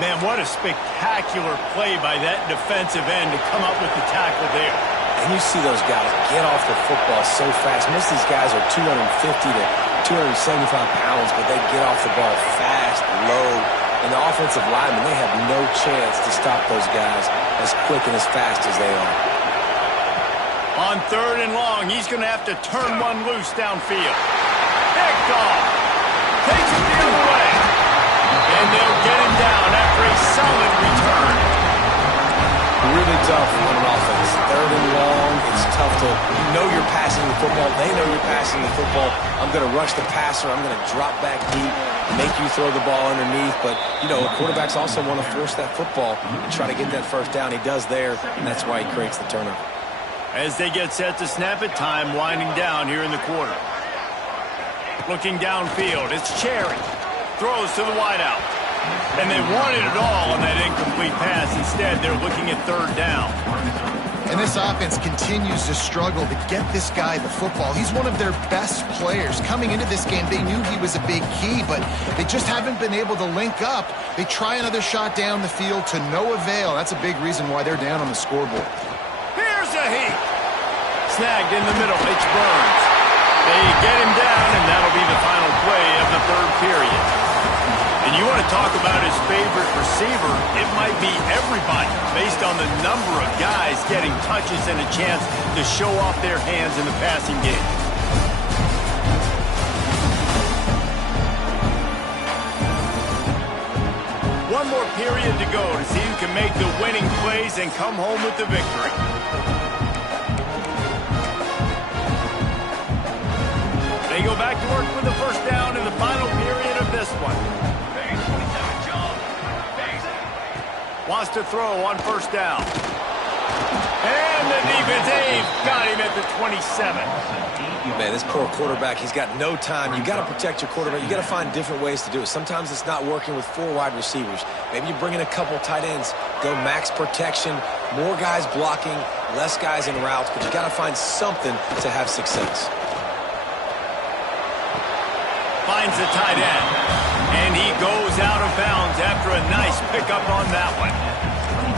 Man, what a spectacular play by that defensive end to come up with the tackle there. And you see those guys get off the football so fast. Most of these guys are 250 to 275 pounds, but they get off the ball fast, low. And the offensive linemen, they have no chance to stop those guys as quick and as fast as they are. On 3rd and long, he's going to have to turn one loose downfield. Picked off. Takes it the other way. And they'll get him down after a solid return. Really tough on an offense. 3rd and long, it's tough to, you know you're passing the football. They know you're passing the football. I'm going to rush the passer. I'm going to drop back deep, make you throw the ball underneath. But, you know, quarterbacks also want to force that football and try to get that 1st down. He does there, and that's why he creates the turnover. As they get set to snap it, time winding down here in the quarter. Looking downfield, it's Cherry. Throws to the wideout. And they wanted it all on that incomplete pass. Instead, they're looking at 3rd down. And this offense continues to struggle to get this guy the football. He's one of their best players. Coming into this game, they knew he was a big key, but they just haven't been able to link up. They try another shot down the field to no avail. That's a big reason why they're down on the scoreboard. Here's a heat. Snagged in the middle. It's Burns. They get him down, and that'll be the final play of the 3rd period. And you want to talk about his favorite receiver, it might be everybody based on the number of guys getting touches and a chance to show off their hands in the passing game. One more period to go to see who can make the winning plays and come home with the victory. They go back to work with the 1st down in the final period of this one. Wants to throw on 1st down. And the defense got him at the 27. Man, this poor quarterback, he's got no time. You got to protect your quarterback. You got to find different ways to do it. Sometimes it's not working with 4 wide receivers. Maybe you bring in a couple tight ends. Go max protection, more guys blocking, less guys in routes, but you got to find something to have success. Finds the tight end. And he goes out of bounds after a nice pickup on that one.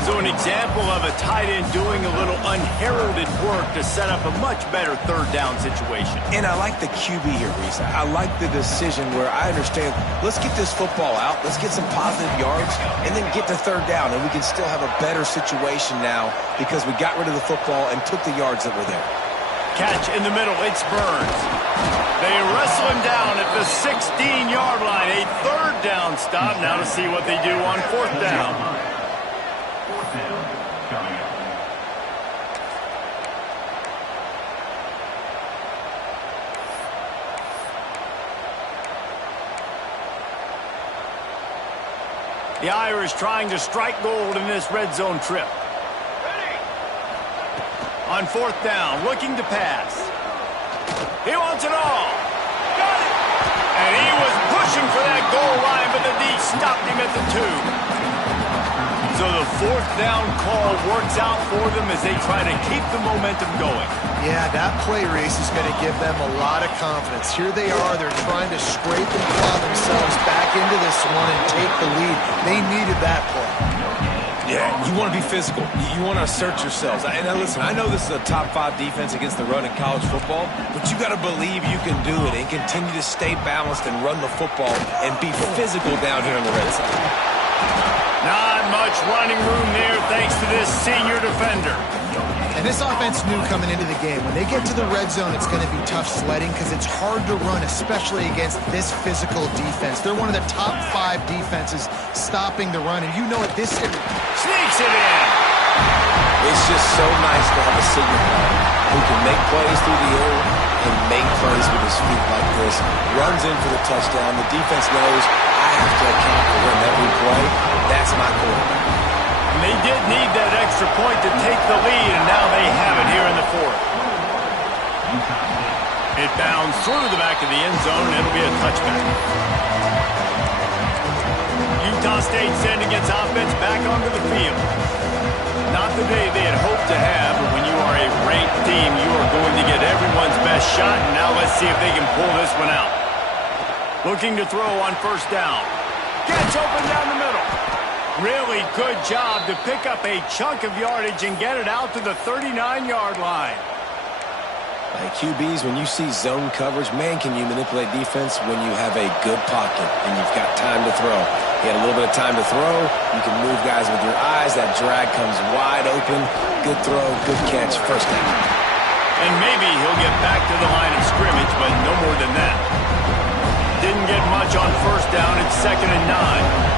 So an example of a tight end doing a little unheralded work to set up a much better 3rd down situation. And I like the QB here, Reese. I like the decision where I understand, let's get this football out, let's get some positive yards, and then get to 3rd down, and we can still have a better situation now because we got rid of the football and took the yards that were there. Catch in the middle, it's Burns. They wrestle him down at the 16-yard line. A 3rd down stop. Now to see what they do on 4th down. The Irish trying to strike gold in this red zone trip. On 4th down, looking to pass. He wants it all. Got it. And he was pushing for that goal line, but the D stopped him at the 2. So the 4th down call works out for them as they try to keep the momentum going. Yeah, that play race is going to give them a lot of confidence. Here they are. They're trying to scrape and claw themselves back into this one and take the lead. They needed that play. Yeah, you want to be physical. You want to assert yourselves. And now listen, I know this is a top 5 defense against the run in college football, but you got to believe you can do it and continue to stay balanced and run the football and be physical down here on the red side. Not much running room there thanks to this senior defender. And this offense knew coming into the game, when they get to the red zone, it's going to be tough sledding because it's hard to run, especially against this physical defense. They're one of the top 5 defenses stopping the run, and you know it, this sneaks it in. It's just so nice to have a signal guy who can make plays through the air and make plays with his feet like this. Runs in for the touchdown. The defense knows I have to account for him every play. That's my quarterback. And they did need that extra point to take the lead, and now they have it here in the 4th. It bounds through the back of the end zone, and it'll be a touchback. Utah State sending its offense back onto the field. Not the day they had hoped to have, but when you are a ranked team, you are going to get everyone's best shot, and now let's see if they can pull this one out. Looking to throw on 1st down. Gets open down the middle. Really good job to pick up a chunk of yardage and get it out to the 39-yard line. Like QBs, when you see zone coverage, man, can you manipulate defense when you have a good pocket and you've got time to throw. You had a little bit of time to throw. You can move guys with your eyes. That drag comes wide open. Good throw, good catch, 1st down. And maybe he'll get back to the line of scrimmage, but no more than that. Didn't get much on 1st down. It's 2nd and 9.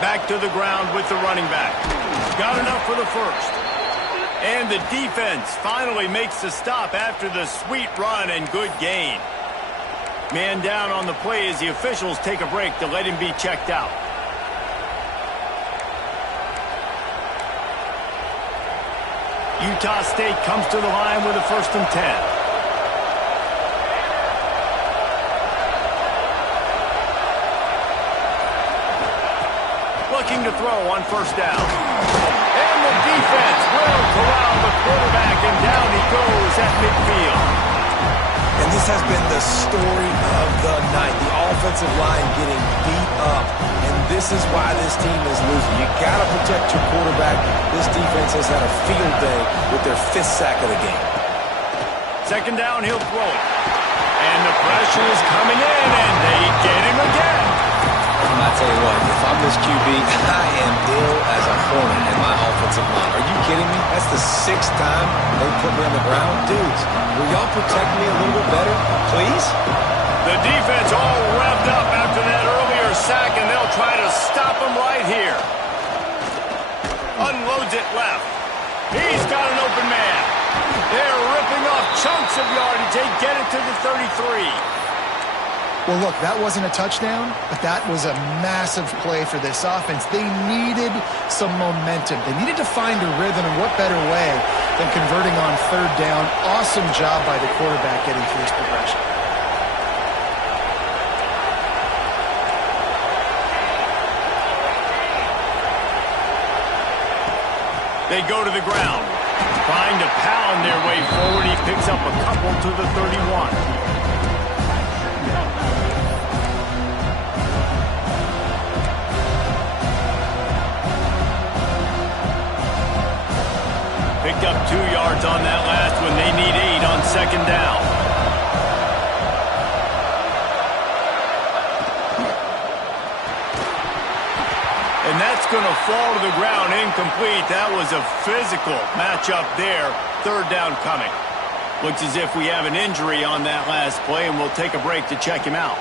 Back to the ground with the running back. Got enough for the 1st. And the defense finally makes the stop after the sweet run and good gain. Man down on the play as the officials take a break to let him be checked out. Utah State comes to the line with a 1st and 10. Looking to throw on 1st down. And the defense will corral the quarterback, and down he goes at midfield. And this has been the story of the night. The offensive line getting beat up. And this is why this team is losing. You got to protect your quarterback. This defense has had a field day with their 5th sack of the game. 2nd down, he'll throw it. And the pressure is coming in, and they get him again. I tell you what, if I'm this QB, I am ill as a hornet in my offensive line. Are you kidding me? That's the 6th time they put me on the ground. Dudes, will y'all protect me a little bit better, please? The defense all revved up after that earlier sack, and they'll try to stop him right here. Unloads it left. He's got an open man. They're ripping off chunks of yardage. They get it to the 33. Well, look, that wasn't a touchdown, but that was a massive play for this offense. They needed some momentum. They needed to find a rhythm, and what better way than converting on 3rd down. Awesome job by the quarterback getting through his progression. They go to the ground, trying to pound their way forward. He picks up a couple to the 31. Picked up 2 yards on that last one. They need 8 on 2nd down. And that's going to fall to the ground incomplete. That was a physical matchup there. 3rd down coming. Looks as if we have an injury on that last play, and we'll take a break to check him out.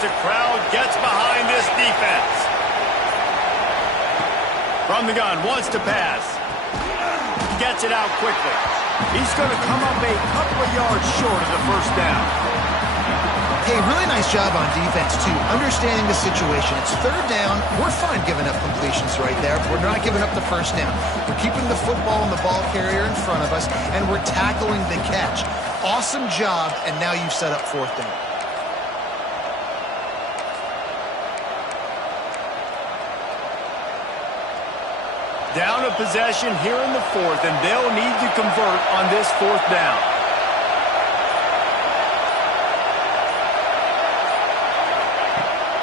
the crowd gets behind this defense. From the gun, wants to pass. Gets it out quickly. He's going to come up a couple of yards short of the first down. Hey, really nice job on defense, too, understanding the situation. It's third down. We're fine giving up completions right there. We're not giving up the first down. We're keeping the football and the ball carrier in front of us, and we're tackling the catch. Awesome job, and now you've set up fourth down. Down a possession here in the fourth, and they'll need to convert on this fourth down.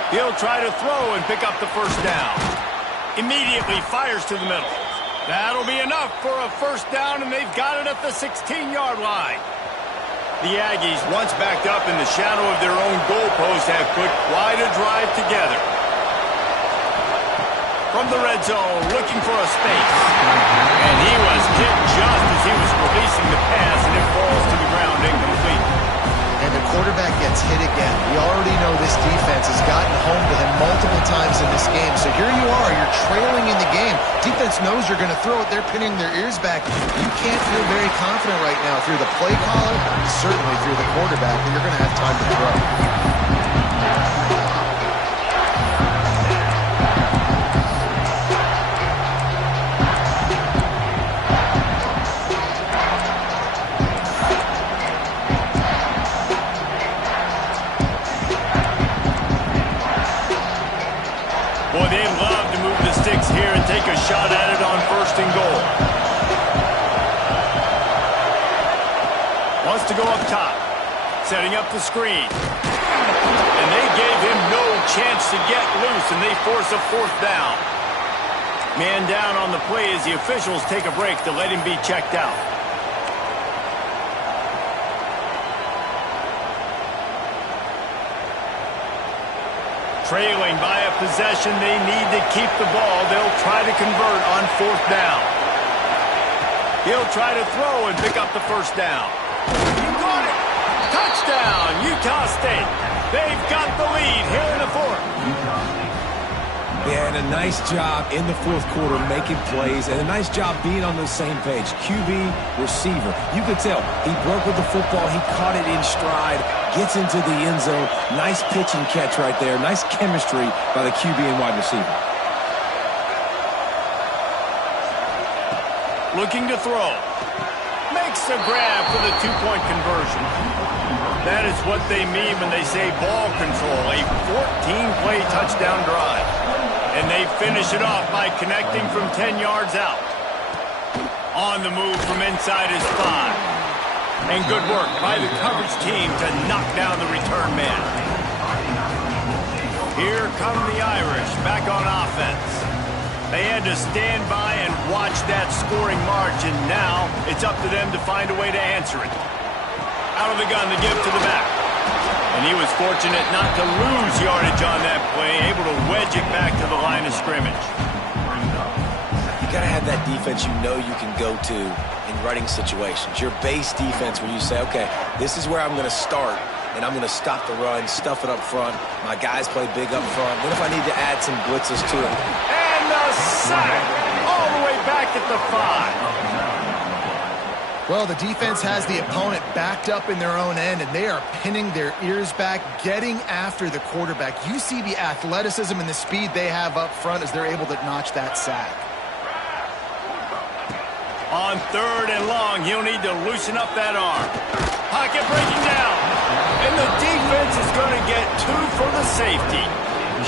He'll try to throw and pick up the first down. Immediately fires to the middle. That'll be enough for a first down, and they've got it at the 16-yard line. The Aggies, once backed up in the shadow of their own goalpost, have put quite a drive together. From the red zone, looking for a space. And he was hit just as he was releasing the pass, and it falls to the ground incomplete. And the quarterback gets hit again. We already know this defense has gotten home to him multiple times in this game. So here you are, you're trailing in the game. Defense knows you're going to throw it. They're pinning their ears back. You can't feel very confident right now if you're the play caller, certainly if you're the quarterback, that you're going to have time to throw. Boy, they love to move the sticks here and take a shot at it on first and goal. Wants to go up top, setting up the screen. And they gave him no chance to get loose, and they force a fourth down. Man down on the play as the officials take a break to let him be checked out. Trailing by a possession, they need to keep the ball. They'll try to convert on fourth down. He'll try to throw and pick up the first down. He caught it! Touchdown, Utah State. They've got the lead here in the fourth. Yeah, and a nice job in the fourth quarter making plays, and a nice job being on the same page. QB, receiver. You could tell he broke with the football. He caught it in stride, gets into the end zone. Nice pitch and catch right there. Nice chemistry by the QB and wide receiver. Looking to throw. Makes the grab for the two-point conversion. That is what they mean when they say ball control. A 14-play touchdown drive. And they finish it off by connecting from 10 yards out. On the move from inside his 5. And good work by the coverage team to knock down the return man. Here come the Irish back on offense. They had to stand by and watch that scoring march, and now it's up to them to find a way to answer it. Out of the gun to give to the back. And he was fortunate not to lose yardage on that play, able to wedge it back to the line of scrimmage. You got to have that defense you know you can go to in running situations. Your base defense where you say, okay, this is where I'm going to start, and I'm going to stop the run, stuff it up front. My guys play big up front. What if I need to add some blitzes to it? And the sack all the way back at the 5. Well, the defense has the opponent backed up in their own end, and they are pinning their ears back, getting after the quarterback. You see the athleticism and the speed they have up front as they're able to notch that sack. On third and long, he'll need to loosen up that arm. Pocket breaking down. And the defense is going to get 2 for the safety.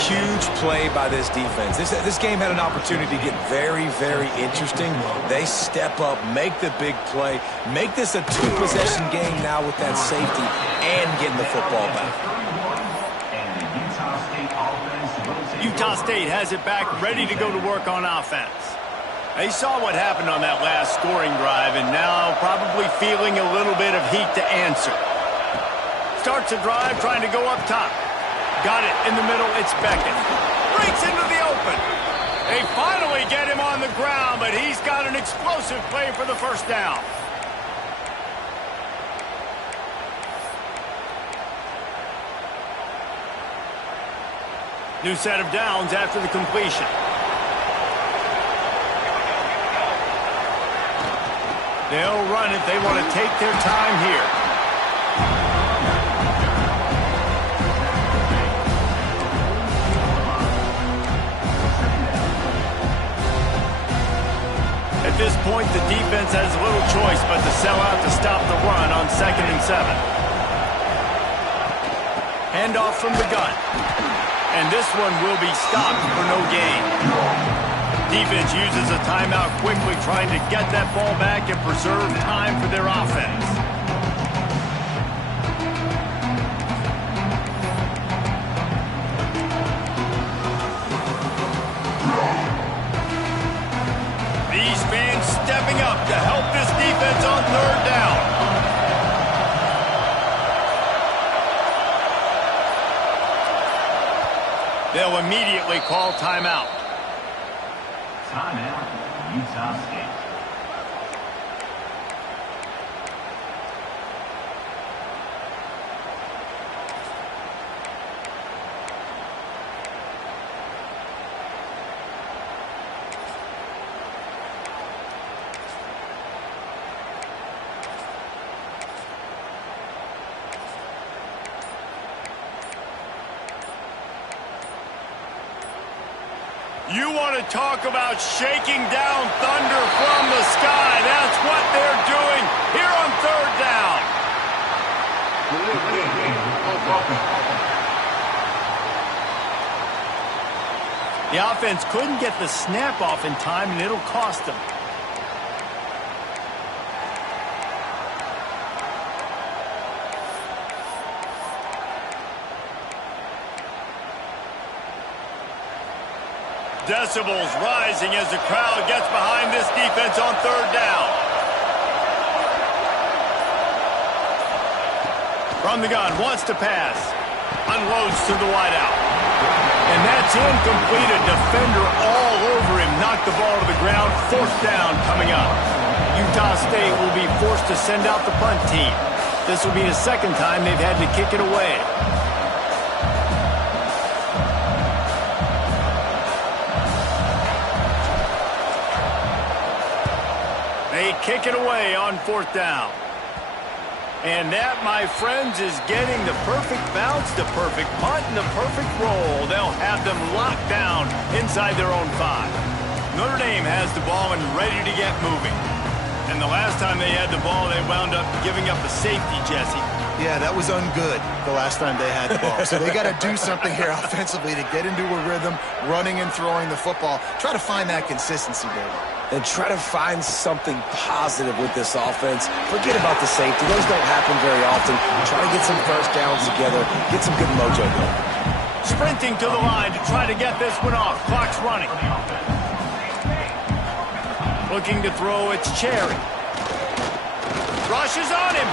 Huge play by this defense. This game had an opportunity to get very, very interesting. They step up, make the big play, make this a 2-possession game now with that safety and getting the football back. Utah State has it back, ready to go to work on offense. They saw what happened on that last scoring drive, and now probably feeling a little bit of heat to answer. Starts a drive trying to go up top. Got it in the middle, it's Beckett. Breaks into the open. They finally get him on the ground, but he's got an explosive play for the first down. New set of downs after the completion. They'll run it. They want to take their time here. At this point, the defense has little choice but to sell out to stop the run on 2nd and 7. Handoff from the gun. And this one will be stopped for no gain. Defense uses a timeout quickly, trying to get that ball back and preserve time for their offense. These fans stepping up to help this defense on 3rd down. They'll immediately call timeout. Timeout, Utah State. You want to talk about shaking down thunder from the sky. That's what they're doing here on 3rd down. The offense couldn't get the snap off in time, and it'll cost them. Decibels rising as the crowd gets behind this defense on 3rd down. From the gun, wants to pass. Unloads to the wideout. And that's incomplete. A defender all over him. Knocked the ball to the ground. 4th down coming up. Utah State will be forced to send out the punt team. This will be the 2nd time they've had to kick it away. They kick it away on 4th down. And that, my friends, is getting the perfect bounce, the perfect punt, and the perfect roll. They'll have them locked down inside their own 5. Notre Dame has the ball and ready to get moving. And the last time they had the ball, they wound up giving up a safety, Jesse. Yeah, that was ungood the last time they had the ball. So they got to do something here offensively to get into a rhythm, running and throwing the football. Try to find that consistency, David. And try to find something positive with this offense. Forget about the safety. Those don't happen very often. Try to get some 1st downs together. Get some good mojo going. Sprinting to the line to try to get this one off. Clock's running. Looking to throw, it's Cherry. Rushes on him.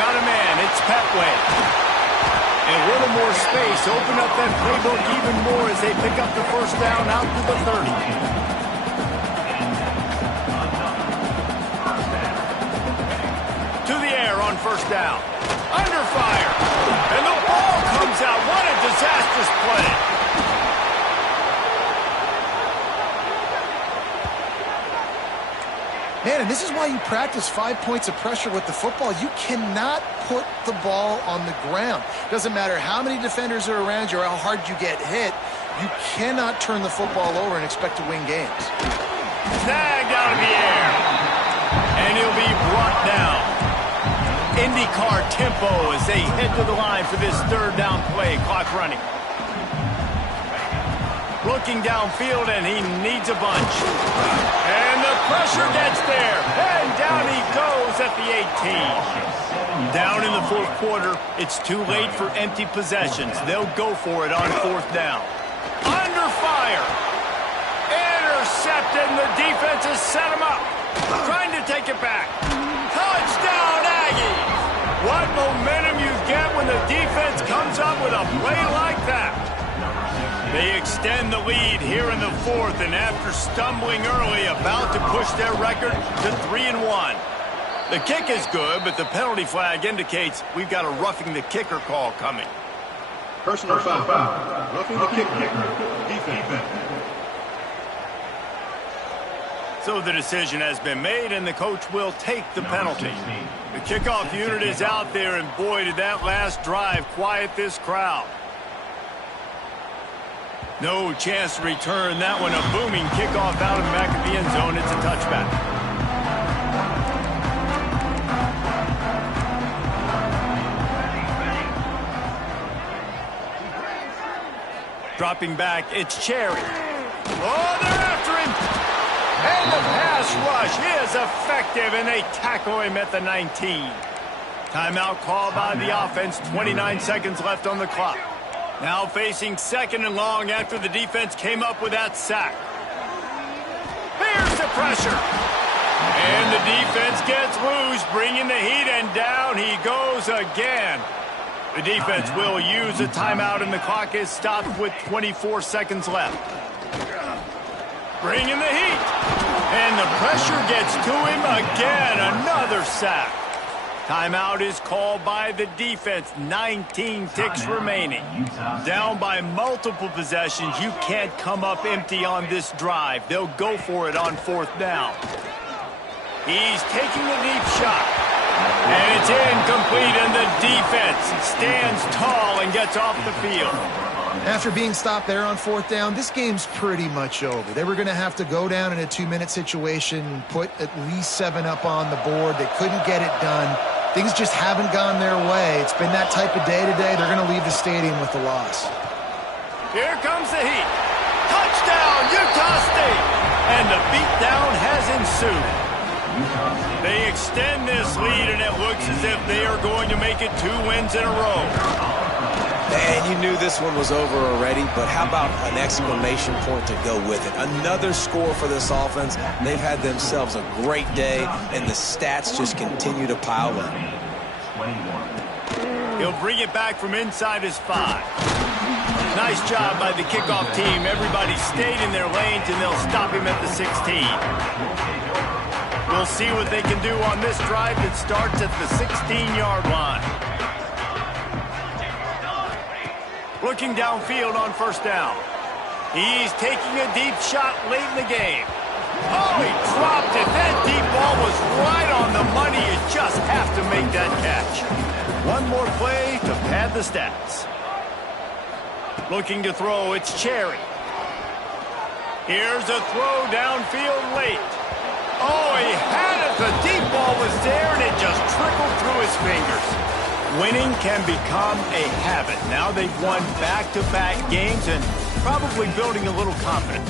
Got a man, it's Petway. And a little more space. Open up that playbook even more as they pick up the 1st down out to the 30. To the air on 1st down. Under fire. And the ball comes out. What a disastrous play. Man, and this is why you practice 5 points of pressure with the football. You cannot put the ball on the ground. Doesn't matter how many defenders are around you or how hard you get hit. You cannot turn the football over and expect to win games. Snagged out of the air. And he'll be brought down. IndyCar tempo as they head to the line for this 3rd down play. Clock running. Looking downfield, and he needs a bunch. And the pressure gets there. And down he goes at the 18. Down in the 4th quarter, it's too late for empty possessions. They'll go for it on 4th down. Under fire. Intercepted, and the defense has set him up. Trying to take it back. Touchdown, Aggies! What momentum you get when the defense comes up with a play like that. They extend the lead here in the 4th, and after stumbling early, about to push their record to 3-1. The kick is good, but the penalty flag indicates we've got a roughing the kicker call coming. Personal foul. Roughing the kicker. Defense. So the decision has been made, and the coach will take the penalty. The kickoff unit is out there, and boy, did that last drive quiet this crowd. No chance to return that one. A booming kickoff out of the back of the end zone. It's a touchback. Dropping back, it's Cherry. Oh, they're after him. And the pass rush is effective, and they tackle him at the 19. Timeout called by the offense. 29 seconds left on the clock. Now facing second and long after the defense came up with that sack. Here's the pressure. And the defense gets loose, bringing the heat, and down he goes again. The defense will use a timeout, and the clock is stopped with 24 seconds left. Bringing the heat. And the pressure gets to him again. Another sack. Timeout is called by the defense. 19 ticks remaining. Down by multiple possessions. You can't come up empty on this drive. They'll go for it on fourth down. He's taking a deep shot. And it's incomplete, and the defense stands tall and gets off the field. After being stopped there on fourth down, this game's pretty much over. They were going to have to go down in a 2-minute situation, put at least 7 up on the board. They couldn't get it done. Things just haven't gone their way. It's been that type of day today. They're going to leave the stadium with the loss. Here comes the heat. Touchdown, Utah State! And the beatdown has ensued. They extend this lead, and it looks as if they are going to make it 2 wins in a row. And you knew this one was over already, but how about an exclamation point to go with it? Another score for this offense. They've had themselves a great day, and the stats just continue to pile up. He'll bring it back from inside his 5. Nice job by the kickoff team. Everybody stayed in their lanes, and they'll stop him at the 16. We'll see what they can do on this drive that starts at the 16-yard line. Looking downfield on first down. He's taking a deep shot late in the game. Oh, he dropped it. That deep ball was right on the money. You just have to make that catch. One more play to pad the stats. Looking to throw, it's Cherry. Here's a throw downfield late. Oh, he had it. The deep ball was there, and it just trickled through his fingers. Winning can become a habit. Now they've won back-to-back games and probably building a little confidence.